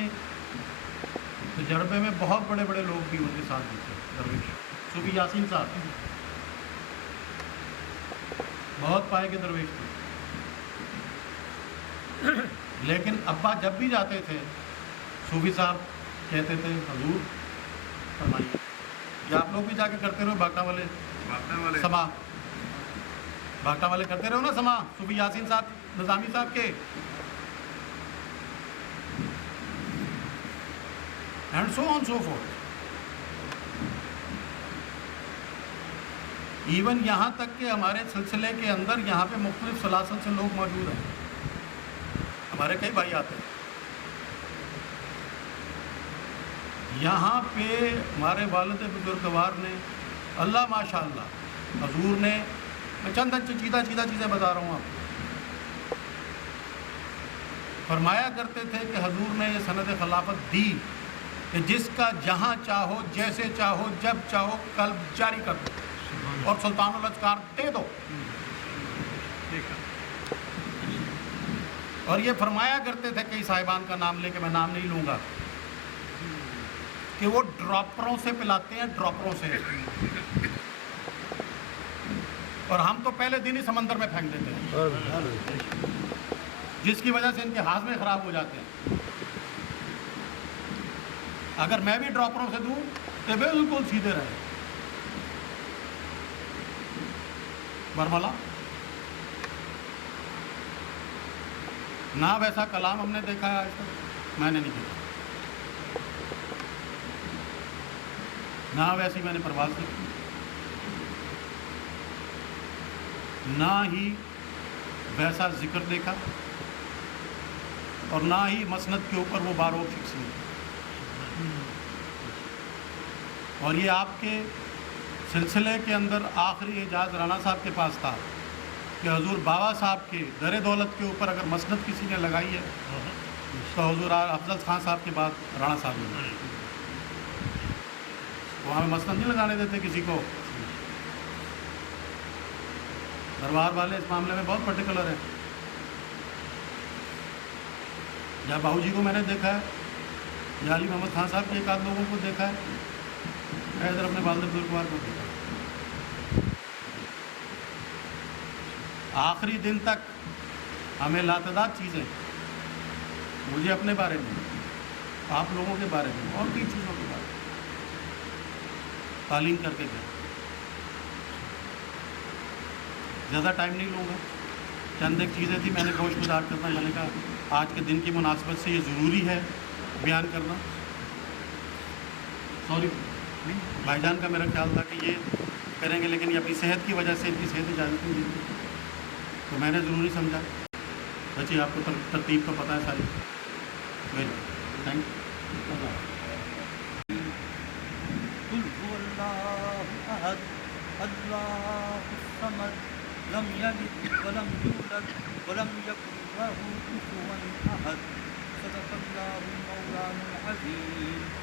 تجربے میں بہت بڑے بڑے لوگ بھی ان کے ساتھ دیکھے. درویش صوفی یاسین صاحب بہت پائے کے درویش تھے. لیکن ابا جب بھی جاتے تھے صوفی صاحب کہتے تھے حضور فرمائیے. یا آپ لوگ بھی جا کے کرتے رہو باگٹا والے سما باگٹا والے کرتے رہو نا سما صوفی یاسین صاحب نظامی صاحب کے. And so on so forth. Even یہاں تک کہ ہمارے سلسلے کے اندر یہاں پہ مختلف سلاسل سے لوگ موجود ہیں. ہمارے کئی بھائی آتے ہیں یہاں پہ. ہمارے والد بزرگوار نے اللہ ماشاء اللہ حضور نے, میں چند چیزیں بتا رہا ہوں آپ کو, فرمایا کرتے تھے کہ حضور نے یہ سند خلافت دی کہ جس کا جہاں چاہو جیسے چاہو جب چاہو قلب جاری کر دو اور سلطان الاذکار دے دو. اور یہ فرمایا کرتے تھے کئی صاحبان کا نام لے کے, میں نام نہیں لوں گا, کہ وہ ڈراپروں سے پلاتے ہیں, ڈراپروں سے. اور ہم تو پہلے دن ہی سمندر میں پھینک دیتے ہیں, جس کی وجہ سے ان کے ہاضمے خراب ہو جاتے ہیں. اگر میں بھی ڈراپروں سے دوں تو بالکل سیدھے رہے. برملا نہ ویسا کلام ہم نے دیکھا ہے آج تک, میں نے نہیں دیکھا. نہ ویسی میں نے پرواز دیکھی, نہ ہی ویسا ذکر دیکھا, اور نہ ہی مسند کے اوپر وہ باروک شخصیت. اور یہ آپ کے سلسلے کے اندر آخری اعجاز رانا صاحب کے پاس تھا کہ حضور بابا صاحب کے در دولت کے اوپر اگر مسند کسی نے لگائی ہے تو حضور افضل خان صاحب کے بعد رانا صاحب نے. وہ ہمیں مسند نہیں لگانے دیتے کسی کو. دربار والے اس معاملے میں بہت پرٹیکولر ہیں. یا باؤ جی کو میں نے دیکھا ہے, یا علی محمد خان صاحب کے ایک آدھ لوگوں کو دیکھا ہے, ادھر اپنے والد بزرگوار کو دیکھا. آخری دن تک ہمیں لاتعداد چیزیں, مجھے اپنے بارے میں, آپ لوگوں کے بارے میں, اور کئی چیزوں کے بارے میں تعلیم کر کے گئے. زیادہ ٹائم نہیں لوں گا. چند ایک چیزیں تھیں میں نے گوش گزار کرنا, میں نے کہا آج کے دن کی مناسبت سے یہ ضروری ہے بیان کرنا. سوری بھائی جان کا میرا خیال تھا کہ یہ کریں گے, لیکن یہ اپنی صحت کی وجہ سے ان کی صحت اجازت نہیں دیتی, تو میں نے ضروری سمجھا. بچے آپ کو ترتیب تو پتہ ہے ساری. Very thank you. قل هو الله احد الله الصمد لم يلد ولم يولد ولم يكن له كفوا احد. صدق الله مولانا العظيم.